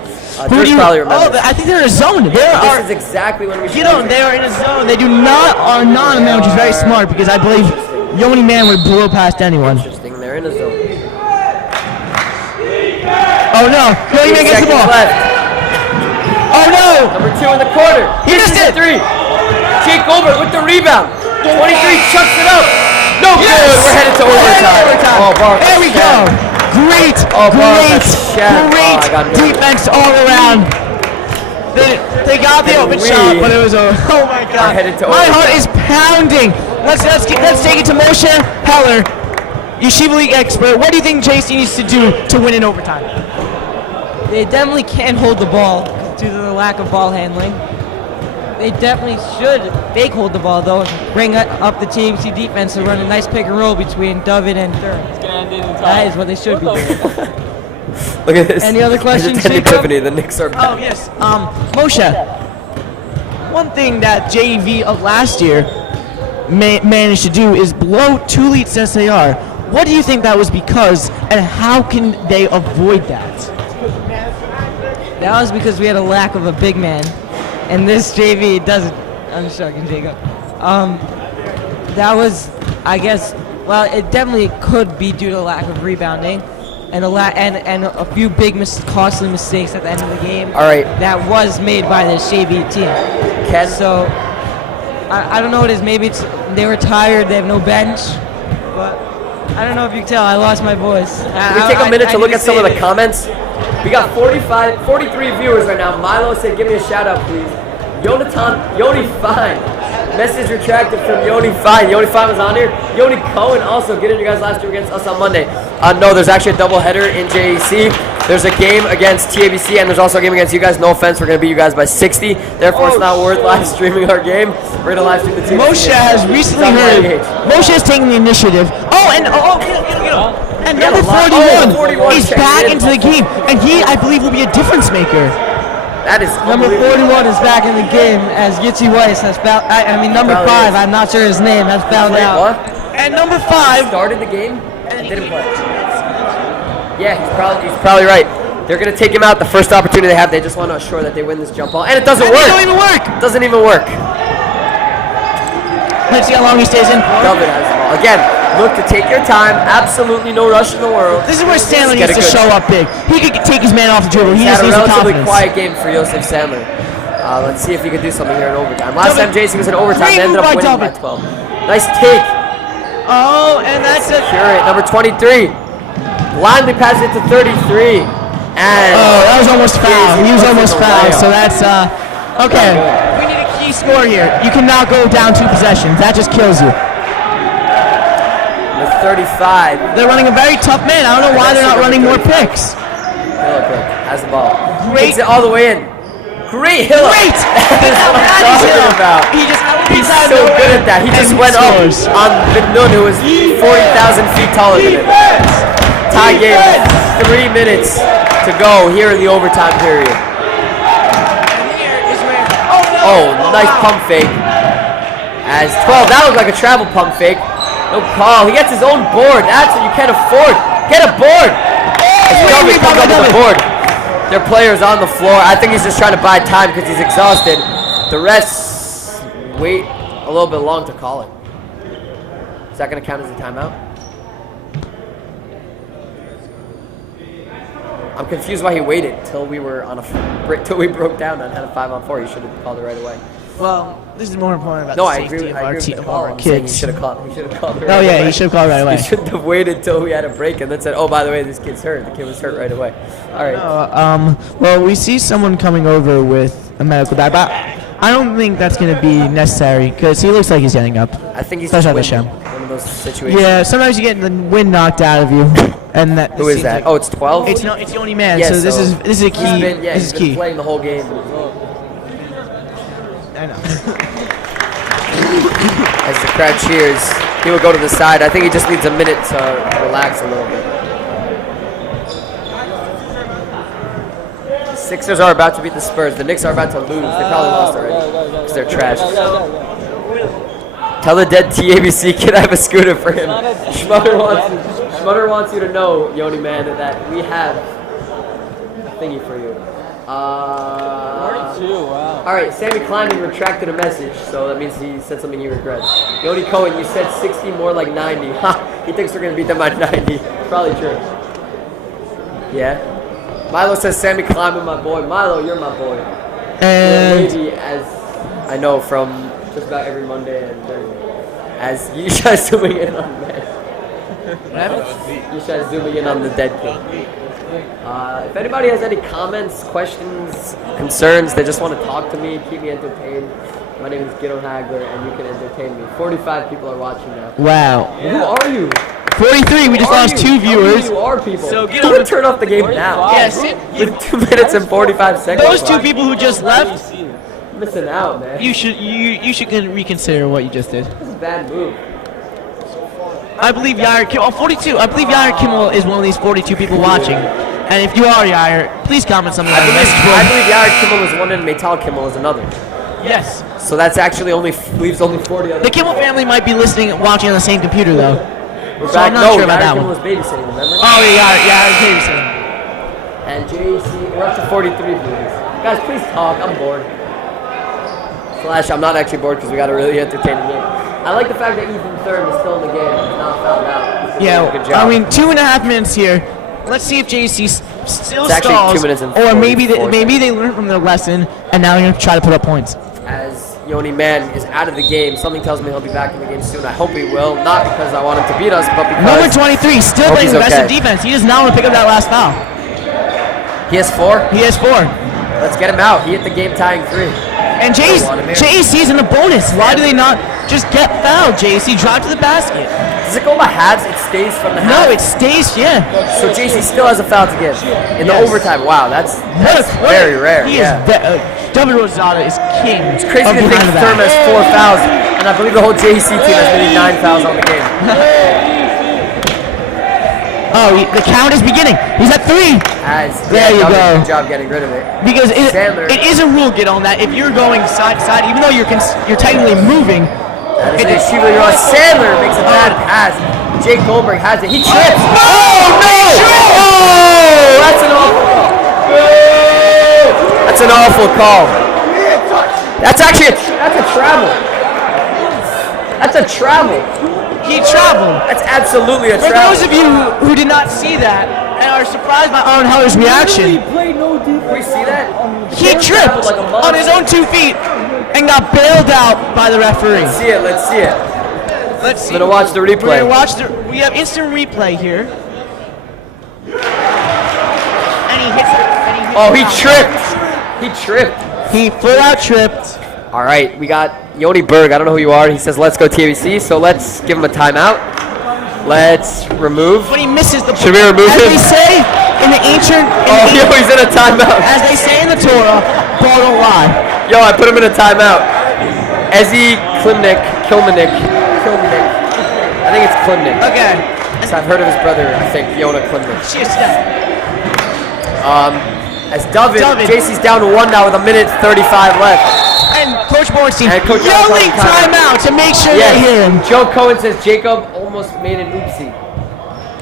Who George do you? probably remembers. Oh, I think they're in a zone. This is exactly when we should use it. They are in a zone. They do not are not a man, which is very smart because I believe Yoni Man would blow past anyone. Interesting. They're in a zone. Oh no! Yoni Man gets the ball. Left. Oh no! Number 2 in the corner. He missed it. 3. Jake Goldberg with the rebound. 23 chucks it up. No good. We're headed to overtime. Oh, Barca There we go. Great, great defense all around. They got the open shot, but it was a. Oh my God! headed to My overtime. heart is pounding. Let's take it to Moshe Heller, Yeshiva League expert. What do you think JC needs to do to win in overtime? They definitely can't hold the ball due to the lack of ball handling. They definitely should fake hold the ball though, bring up the TABC defense and run a nice pick and roll between David and Durham. That is what they should be doing. Look at this. Any other questions, There's a 10 Jacob? epiphany. The Knicks are back. Oh yes. Moshe. One thing that JV of last year managed to do is blow 2 leads to SAR. What do you think that was because, and how can they avoid that? That was because we had a lack of a big man, and this JV doesn't. I'm joking, Jacob. That was, I guess. Well, it definitely could be due to lack of rebounding, and a few big costly mistakes at the end of the game. All right. That was made by this JV team. Ken? So I don't know what it is. Maybe it's they were tired. They have no bench, but I don't know if you can tell. I lost my voice. Can we take a minute to look at some of the comments? We got 43 viewers right now. Milo said, give me a shout out, please. Yoni Fine. Message retracted from Yoni Fine. Yoni Fine was on here. Yoni Cohen also getting you guys last year against us on Monday. No, there's actually a doubleheader in JEC. There's a game against TABC and there's also a game against you guys. No offense, we're going to beat you guys by 60. Therefore, it's not worth live streaming our game. We're going to live stream the TABC Moshe game. has recently It's on heard. YH. Moshe has taken the initiative. And We had number a lot- 41 is checked back in. into the game, and he, I believe, will be a difference maker. That is Number 41 is back in the game as Yitzi Weiss has fouled. Number Probably 5. is. I'm not sure his name has fouled Wait, out. what? And number 5, Started the game and didn't play. Yeah, he's probably right. They're going to take him out the first opportunity they have. They just want to assure that they win this jump ball. And it doesn't work. It don't even work. Doesn't even work. Let's see how long he stays in. David has the ball. Again, look to take your time. Absolutely no rush in the world. This is where Stanley Just needs get to a good show up big. He could take his man off the dribble. He He's just had a needs the relatively confidence. quiet game for Joseph Sandler. Let's see if he could do something here in overtime. Last time David, JC was in overtime, great they ended move up by winning by David. 12. Nice take. Oh, and that's it. Secure it. Number 23. Blindly passes it to 33. And Oh, that was almost foul. He was puts almost it in the foul. layup. So that's okay. We need a key score here. You cannot go down 2 possessions. That just kills you. With 35. They're running a very tough man. I don't know why they're not running more picks. Hilliker has the ball. Great. Takes it all the way in. Great Hiller. Great! That's what I'm talking about. He just He's so good at that. He just went up on Vidnun, who was 40,000 feet taller than him. Tie game. 3 minutes to go here in the overtime period. Oh, nice pump fake. As 12, that was like a travel pump fake. No call. He gets his own board. That's what you can't afford. Get a board. As comes up with the board. Their player's on the floor. I think he's just trying to buy time because he's exhausted. The refs wait a little bit long to call it. Is that going to count as a timeout? I'm confused why he waited till we were on till we broke down and had a 5-on-4. He should have called it right away. Well, this is more important about No, the I safety agree. of I our, agree with our I'm saying kids. He should have called. He should have called it. Oh Right yeah, away. he should have called right away. He shouldn't have waited till we had a break and then said, "Oh, by the way, this kid's hurt." The kid was hurt right away. All right. Well, we see someone coming over with a medical bag, but I don't think that's going to be necessary because he looks like he's getting up. I think he's Let's just have a winded. One of those situations. Yeah, sometimes you get the wind knocked out of you, and that. Who is that? Oh, it's 12. It's no, it's the only man. Yeah, so this is a key. This is he's been key. playing the whole game. I know. As the crowd cheers, he will go to the side. I think he just needs a minute to relax a little bit. The Sixers are about to beat the Spurs. The Knicks are about to lose. They probably lost already because they're trash. Tell the dead TABC kid I have a scooter for him. Schmutter wants you to know, Yoni man, that we have a thingy for you. All right, Sammy Kleiman retracted a message, so that means he said something he regrets. Yoni Cohen, you said 60, more like 90. Ha! He thinks we're gonna beat them by 90. Probably true. Yeah. Milo says Sammy Kleiman, my boy. Milo, you're my boy. And Maybe as I know from just about every Monday and Thursday. As Yishai zooming in on that. Yishai zooming in on the dead kid. If anybody has any comments, questions, concerns, they just want to talk to me, keep me entertained, my name is Gidon Hagler, and you can entertain me. 45 people are watching now. wow. Who are you? 43. We just lost 2 viewers. Who are people? So get on. Turn off the game now. Yes. With 2 minutes and 45 seconds. Those 2 people who just left. Missing out, man. You should reconsider what you just did. This is a bad move. I believe Yair Kimmel. 42. I believe Yair Kimmel is one of these 42 people watching. And if you are Yair, please comment something on the message board. I believe Yair Kimmel is one and Maytal Kimmel is another. Yes. So that's actually leaves only 40 other. The Kimmel family might be listening and watching on the same computer though. We're So back. I'm not sure about Yair that Kimmel one. was babysitting, remember? Oh yeah, babysitting. And JC, we're up to 43 viewers. Guys, please talk. I'm bored. Slash, I'm not actually bored because we got a really entertaining game. I like the fact that Ethan Thurm is still in the game. He's not fouled out. Yeah, Good job. I mean 2.5 minutes here. Let's see if JC still It's actually stalls, 2 minutes and or maybe 44 they learned from their lesson and now they're gonna try to put up points. As Yoni Man is out of the game, something tells me he'll be back in the game soon. I hope he will. Not because I want him to beat us, but because Number 23, still hope playing he's aggressive okay. defense. He does not want to pick up that last foul. he has 4. He has 4. Let's get him out. He hit the game tying 3. And JC's in the bonus. Why do they not just get fouled? JC, drive to the basket. Does it go by halves? It stays from the halves. No, it stays, yeah. So JC still has a foul to give in the Yes. overtime. Wow, that's very rare. He Yeah. is. W. Rosada is king. It's crazy of to think behind the Thurm back. has 4 fouls, and I believe the whole JC team has maybe 9 fouls on the game. Oh, the count is beginning. He's at 3. There you Doug did a go. Good job getting rid of it. Because Sandler. it is a rule, get on that. If you're going side to side, even though you're technically moving, That is an issue. Sandler makes a bad pass. Jake Goldberg has it. He trips. Oh, no! Oh, that's an awful call. That's an awful call. That's actually that's a travel. That's a travel. he traveled. That's absolutely a For travel. those of you who did not see that and are surprised by Aaron Heller's reaction, Can we see that? he tripped Like a on his own 2 feet and got bailed out by the referee. Let's see it. Let's see it. Let's see. I'm gonna watch the We're replay. gonna watch we have instant replay here. And he hits it. Oh, he tripped. He tripped. He full out tripped. All right, we got Yoni Berg. I don't know who you are. He says, let's go TABC. So let's give him a timeout. Let's remove. But he misses the Should we remove As him? they say in the ancient, Yo, he's in a timeout. as they say in the Torah, ball don't lie. Yo, I put him in a timeout. Ezzy Klimnik. I think it's Klimnik. Okay. So I've heard of his brother, I think, Yona Klimnik. Cheers. As David, David. JC's down to 1 now with 1:35 left. And Coach Bornstein And Coach yelling Allen timeout to make sure Yes. they hear him. Joe Cohen says Jacob almost made an oopsie.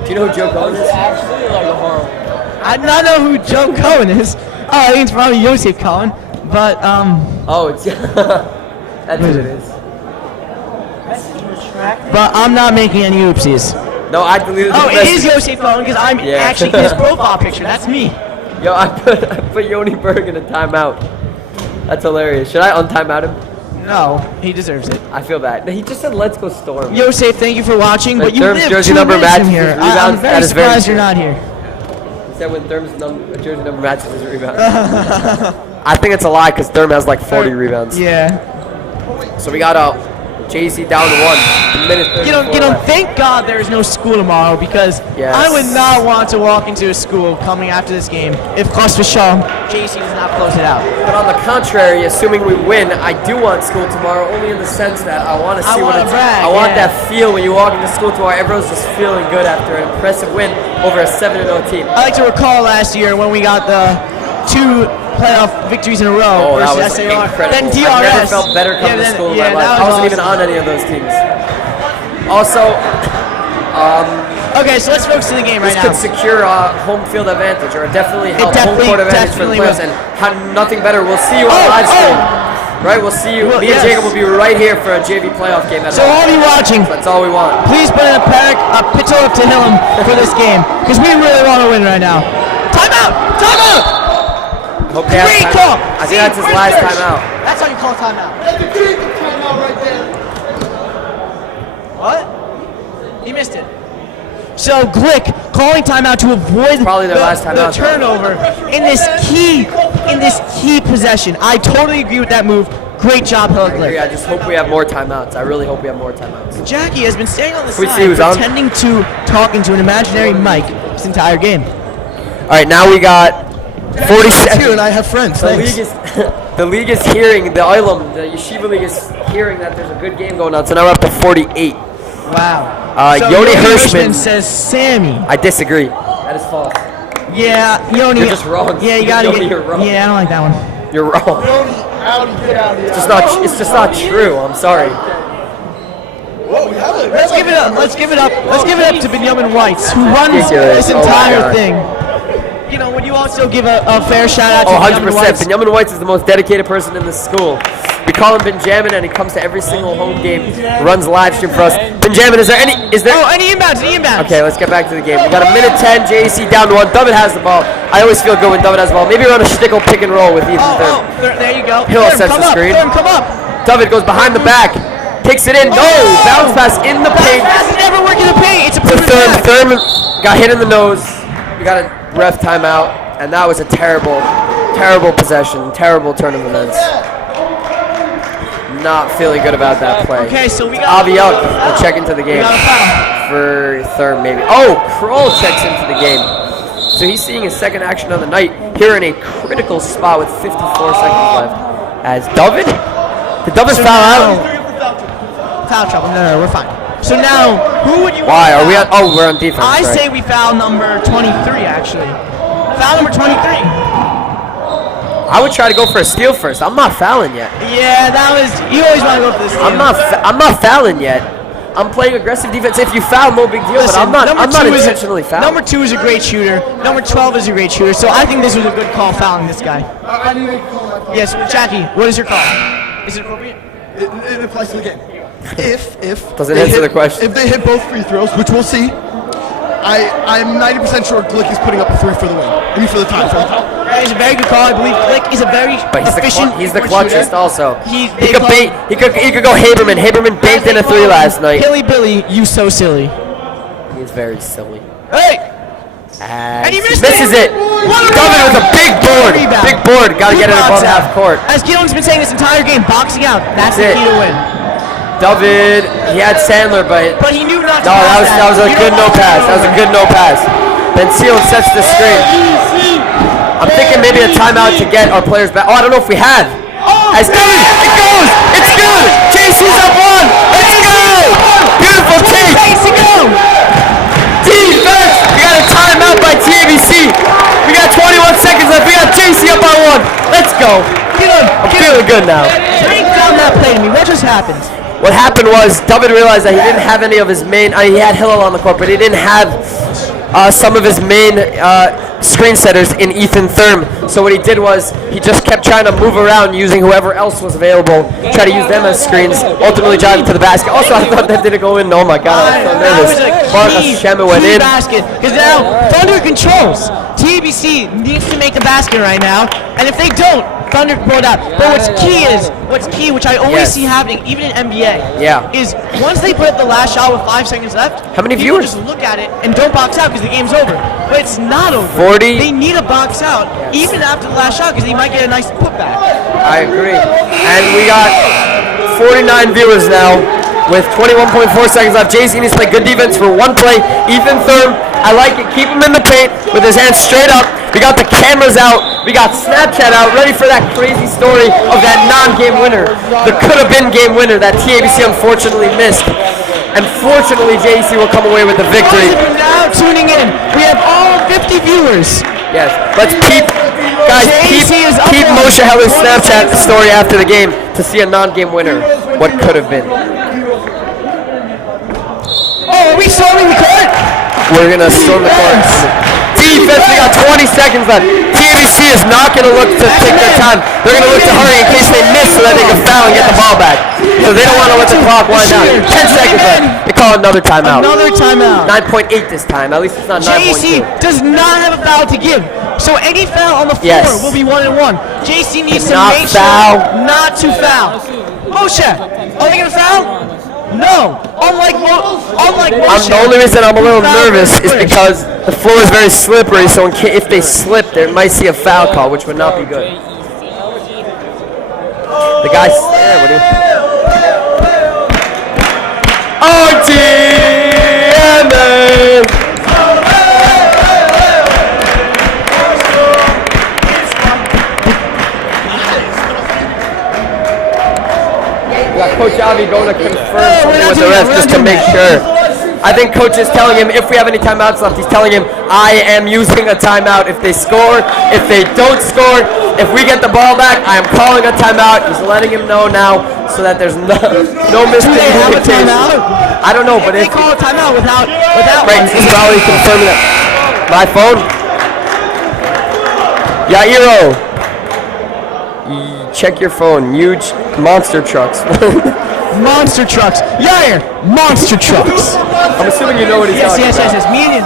Do you know who Joe Cohen is? I do not know who Joe Cohen is. Oh, I think it's probably Yosef Cohen. But, Oh, it's that's what it is. but I'm not making any oopsies. No, I deleted the Oh, it message. is Yosef Cohen because I'm Yeah. actually in his profile picture. That's me. Yo, I put Yoni Berg in a timeout. That's hilarious. Should I untimeout him? No, he deserves it. I feel bad. He just said, "Let's go Storm." Yosef, thank you for watching, but you Therm's live jersey 2 number minutes from matches here. his rebounds. I'm That very is very surprised true. you're not here. He said when Therm's jersey number matches his rebound. I think it's a lie because Therm has like 40 rebounds. Yeah. So we got JC down to 1. A minute 34 left. Thank God there is no school tomorrow because Yes. I would not want to walk into a school coming after this game if Chas v'Shalom JC does not close it out. But on the contrary, assuming we win, I do want school tomorrow, only in the sense that I want to see I what wanna it's. brag, I want yeah. that feel when you walk into school tomorrow. Everyone's just feeling good after an impressive win over a 7-0 team. I like to recall last year when we got the 2 playoff victories in a row Oh, that versus was SAR. incredible. Then DRS. I never felt better coming to school in my life. that I wasn't was even on any of those teams. Also, Okay, so let's focus on the game right this now. could secure a home field advantage, or definitely help home definitely- court advantage for the definitely players. will. And have nothing better. We'll see you on Oh, live stream. oh. Right, we'll see you. Well, Me and yes. Jacob will be right here for a JV playoff game. So all of you watching, That's all we want. please put in a pitcher up to Hillam for this game because we really want to win right now. Timeout! Timeout! Hope they have Great time. call! I think that's his last timeout. That's how you call timeout. That's a great timeout right there. What? He missed it. So Glick calling timeout to avoid Probably their last the timeout. turnover in this key possession. I totally agree with that move. Great job, Hilla Glick. I just hope we have more timeouts. I really hope we have more timeouts. Jackie has been staying on the Can we side, see who's on? pretending to talking to an imaginary mic this entire game. All right, now we got 47. I have friends. The league is the league is hearing, the Ilam, the Yeshiva League is hearing that there's a good game going on. So now we're up to 48. Wow. So Yoni Hirschman Hirschman says Sammy. I disagree. That is false. Yeah, Yoni. You're just wrong. Yeah, you gotta Yoni, get. you're wrong. Yeah, I don't like that one. You're wrong. Get out of here. It's just not true. I'm sorry. Let's give it up. Let's give it up. Let's give it up to Benjamin Whites, who runs Ridiculous. this Oh my entire God. thing. You know, would you also give a fair shout out to Oh, Benjamin 100%. Whites? Benjamin Whites is the most dedicated person in this school. We call him Benjamin, and he comes to every single home game, runs live stream for us. Benjamin, is there? Oh, any inbounds, any inbounds. Okay, let's get back to the game. We got a minute 10, JC down to 1. David has the ball. I always feel good when David has the ball. Maybe run a shtickle pick and roll with Ethan Oh, Thurm. there you go. Hill Thurm, sets come the up. screen. Thurm, come up. David goes behind the back, kicks it in. No! Bounce pass in the paint. Pass never work in the paint. It's a To proven fact. Thurm got hit in the nose. We got a ref timeout, and that was a terrible, terrible possession. Terrible turn of events. Not feeling good about that play. Okay, so we got Avi Elk will check into the We game got a foul. for Thurm, maybe. Oh, Kroll checks into the game. So he's seeing his second action of the night here in a critical spot with 54 seconds left. As David? Did David So foul now- out? Foul trouble. No, we're fine. So now, who would you? Why? want Are we to on? foul? Oh, we're on defense. I right. say we foul number 23. Actually, foul number 23. I would try to go for a steal first. I'm not fouling yet. Yeah, that was. You always want to go for this. I'm not fouling yet. I'm playing aggressive defense. If you foul, no big deal. Listen, but I'm not two is intentionally fouling. Number 2 is a great shooter. Number 12 is a great shooter. So I think this was a good call fouling this guy. I need to call my call. Yes, Jackie. What is your call? Is it appropriate? It applies to the game. If Doesn't they answer hit- the question. If they hit both free throws, which we'll see, I'm 90% sure Glick is putting up a 3 for the win. I mean for the tie. That is a very good call. I believe Glick is a very But efficient. he's the three-point clutchest shooter. also. He could bait. He could go Haberman. Haberman banked in a 3 last night. Hilly Billy, you so silly. He's very silly. Hey! And he missed misses it. What a David with a rebound. big board. Rebound. Big board. Got to Good get it above box out. half court. As Keelan's been saying this entire game, boxing out. That's the That's key it. to win. David, he had Sandler, but But he knew not to no, pass that was a You good don't no want to pass. That was a good no pass. Ben Seal sets the screen. I'm thinking maybe a timeout to get our players back. Oh, I don't know if we have. As David, it goes. It's good. JC's up 1. Let's go. Beautiful take. Defense. We got a timeout by TABC. We got 21 seconds left. We got JC up by 1. Let's go. I'm feeling good now. Drink that play to me. What just happened? What happened was David realized that he didn't have any of his main. He had Hillel on the court, but he didn't have some of his main screen setters in Ethan Thurm. So what he did was he just kept trying to move around using whoever else was available, try to use them as screens, ultimately driving to the basket. Also, I thought that didn't go in. Oh my God, I was so nervous. Marcus Shema went in. Basket, because now Thunder controls. TABC needs to make the basket right now, and if they don't, Thunder can pull it out. But what's key, which I always see happening, even in NBA, is once they put up the last shot with 5 seconds left, how many people viewers just look at it and don't box out because the game's over. But it's not over. 40. They need to box out even after the last shot because they might get a nice putback. I agree. And we got 49 viewers now with 21.4 seconds left. JC needs to play good defense for one play. Ethan Thurm, I like it. Keep him in the paint with his hands straight up. We got the cameras out. We got Snapchat out, ready for that crazy story of that non-game winner. The could-have-been game winner that TABC unfortunately missed. And fortunately, JC will come away with the victory. Now tuning in, we have all 50 viewers. Yes, let's keep Moshe Heller's Snapchat story after the game to see a non-game winner. What could have been. Oh, are we storming the court? We're gonna storm the court. Defense, we got 20 seconds left. TABC is not gonna look to take their time. They're gonna look to hurry in case they miss so that they can foul and get the ball back. So they don't want to let the clock wind down. 10 seconds left. They call another timeout. Another timeout. 9.8 this time. At least it's not 9.2. JC does not have a foul to give. So any foul on the floor will be 1-1. JC needs to make sure not to foul. Moshe, are they gonna foul? No. Unlike Moshe. The only reason I'm a little nervous is because the floor is very slippery, so if they slip, they might see a foul call, which would not be good. The guy's what do you? Coach Avi going to confirm something with the refs just to make sure. I think Coach is telling him if we have any timeouts left, he's telling him I am using a timeout if they score. If they don't score, if we get the ball back, I am calling a timeout. He's letting him know now so that there's no miscommunication. I don't know, but if they call a timeout without right, he's probably confirming that. My phone. Yairo. Check your phone. Huge monster trucks. Monster trucks. Yair, monster trucks. I'm assuming you know what he's talking about. Yes. Me and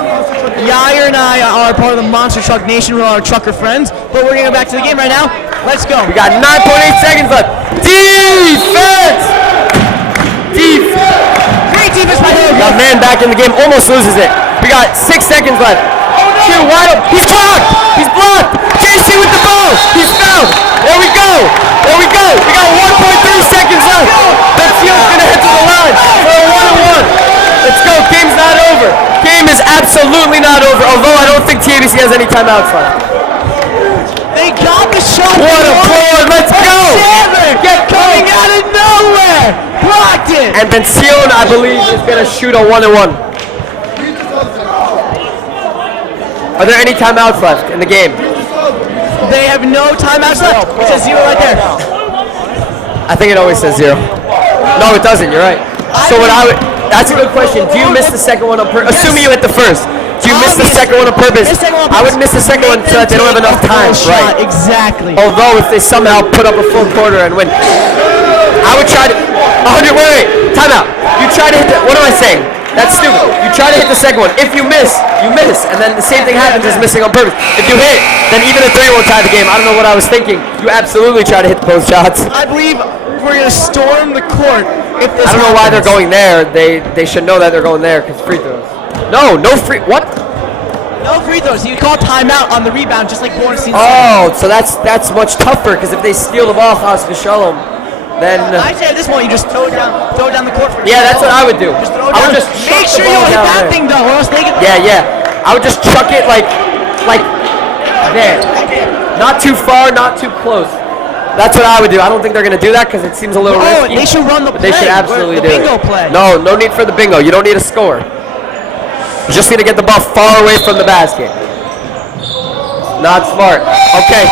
Yair and I are part of the Monster Truck Nation. We're our trucker friends. But we're going to go back to the game right now. Let's go. We got 9.8 seconds left. Defense! Great defense by Yair. Got man back in the game. Almost loses it. We got 6 seconds left. Two wide open. He's blocked. He's blocked. JC with the ball. He's fouled. There we go. We got 1.3 seconds left. Bensio's going to head to the line for a 1-on-1. Let's go. Game's not over. Game is absolutely not over, although I don't think TABC has any timeouts left. They got the shot. What a forward. Let's go. Coming out of nowhere. Blocked it. And Bension, I believe, is going to shoot a 1-on-1. Are there any timeouts left in the game? They have no timeouts left. It says 0 right there. I think it always says 0. No, it doesn't. You're right. So that's a good question. Do you miss the second one on purpose? Assuming you hit the first. Do you miss the second one on purpose? I would miss the second one so that they don't have enough time. Right. Exactly. Although if they somehow put up a full quarter and win, I would try to. 100. Wait. Timeout. You try to hit the. What am I saying? That's stupid. You try to hit the second one. If you miss, you miss. And then the same thing happens as missing on purpose. If you hit, then even a 3 won't tie the game. I don't know what I was thinking. You absolutely try to hit both shots. I believe we're going to storm the court if this I don't know why they're going there. They should know that they're going there because free throws. No free. What? No free throws. You call timeout on the rebound just like Bornstein. Oh, so that's much tougher because if they steal the ball, Chas v'Shalom, then I say at this point you just throw it down the court for yeah, that's what I would do. I would just make sure you don't hit that thing though, or else they get yeah. I would just chuck it like there. Not too far, not too close. That's what I would do. I don't think they're gonna do that because it seems a little risky. They should run the play. They should absolutely do bingo it. Play. No need for the bingo. You don't need a score. You just need to get the ball far away from the basket. Not smart. Okay.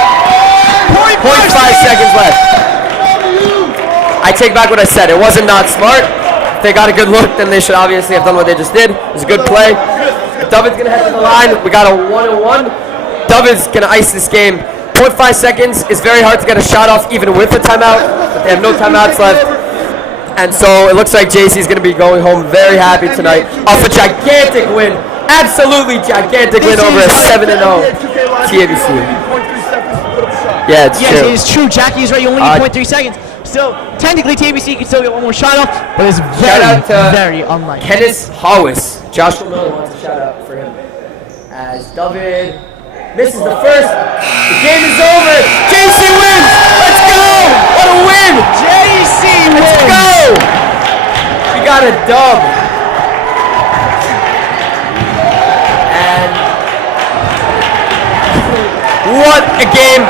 0.5 seconds left. I take back what I said. It wasn't not smart. If they got a good look, then they should obviously have done what they just did. It was a good play. David's going to head to the line. We got a 1-1. David's going to ice this game. 0.5 seconds is very hard to get a shot off even with a timeout. But they have no timeouts left. And so it looks like JC's going to be going home very happy tonight off a gigantic win. Absolutely gigantic win over a 7-0 TABC. Yeah, it's Yes, true. it is true. Jackie is right. You only need 0.3 seconds. So technically, TABC can still get one more shot off, but it's Shout out very to unlikely. Kenneth Hawes. Joshua Miller wants a shout out for him. As David misses the first, the game is over. JC wins. Let's go! What a win! JC wins. Let's go! We got a dub. And what a game!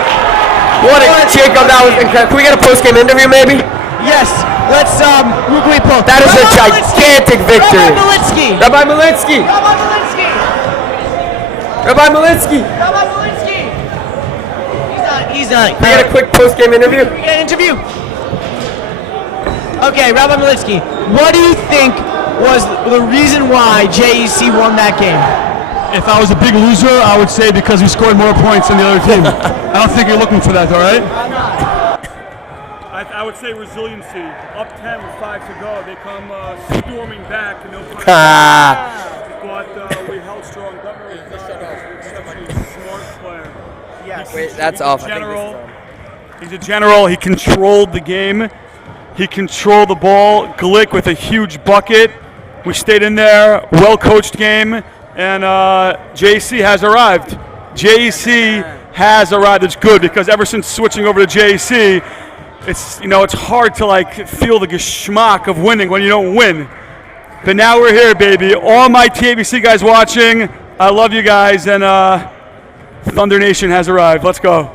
What a Jacob! That was incredible. Can we get a post-game interview, maybe? Yes. Let's who can we pull? That is a gigantic victory. Rabbi Malitsky. Rabbi Malitsky. Rabbi Malitsky. Rabbi Malitsky. Rabbi Malitsky. He's not. Can we get a quick post-game interview? We get an interview. Okay, Rabbi Malitsky, what do you think was the reason why JEC won that game? If I was a big loser, I would say because we scored more points than the other team. I don't think you're looking for that, all right? I would say resiliency. Up 10 with 5 to go. They come storming back. No punch. But we held strong. Governor is exceptionally smart player. Yes. Wait, that's off. He's a general. He controlled the game. He controlled the ball. Glick with a huge bucket. We stayed in there. Well-coached game. And JC has arrived. JC has arrived. It's good because ever since switching over to JC, it's hard to like feel the geschmack of winning when you don't win. But now we're here, baby. All my TABC guys watching, I love you guys, and Thunder Nation has arrived. Let's go.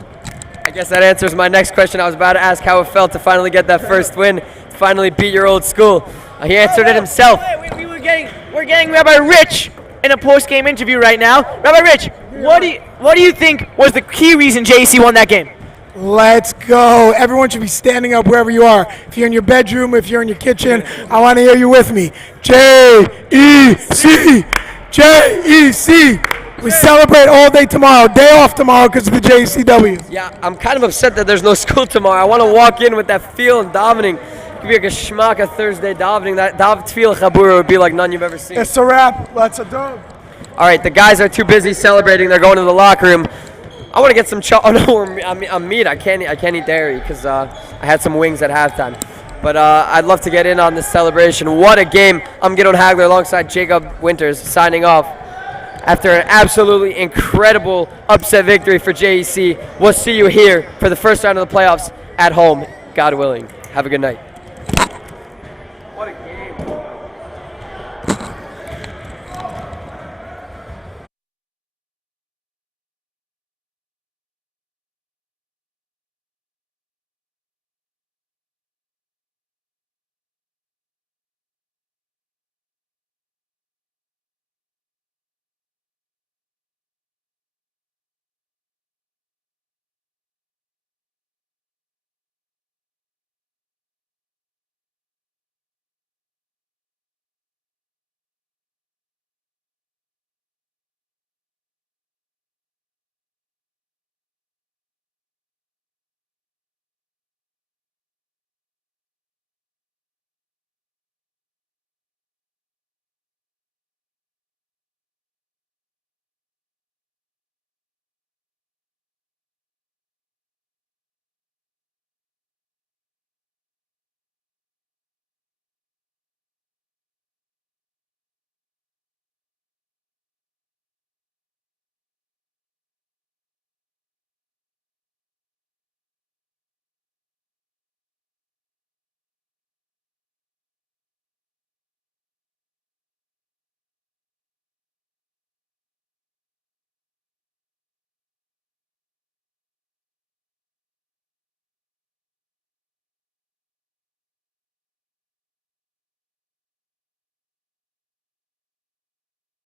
I guess that answers my next question. I was about to ask how it felt to finally get that first win, to finally beat your old school. He answered it himself. We're getting Rabbi Rich in a post-game interview right now. Rabbi Rich, what do you think was the key reason JC won that game? Let's go. Everyone should be standing up wherever you are. If you're in your bedroom, if you're in your kitchen, I want to hear you with me. J-E-C! J-E-C! We celebrate all day tomorrow. Day off tomorrow because of the JCW. Yeah, I'm kind of upset that there's no school tomorrow. I want to walk in with that feel and davening. It could be like a schmuck of Thursday davening. That tefillah chabura would be like none you've ever seen. It's a wrap. Let's dub. All right, the guys are too busy celebrating. They're going to the locker room. I want to get some oh no, I'm meat. I can't eat dairy because I had some wings at halftime. But I'd love to get in on this celebration. What a game. I'm Gideon Hagler alongside Jacob Winters signing off after an absolutely incredible upset victory for JEC. We'll see you here for the first round of the playoffs at home, God willing. Have a good night.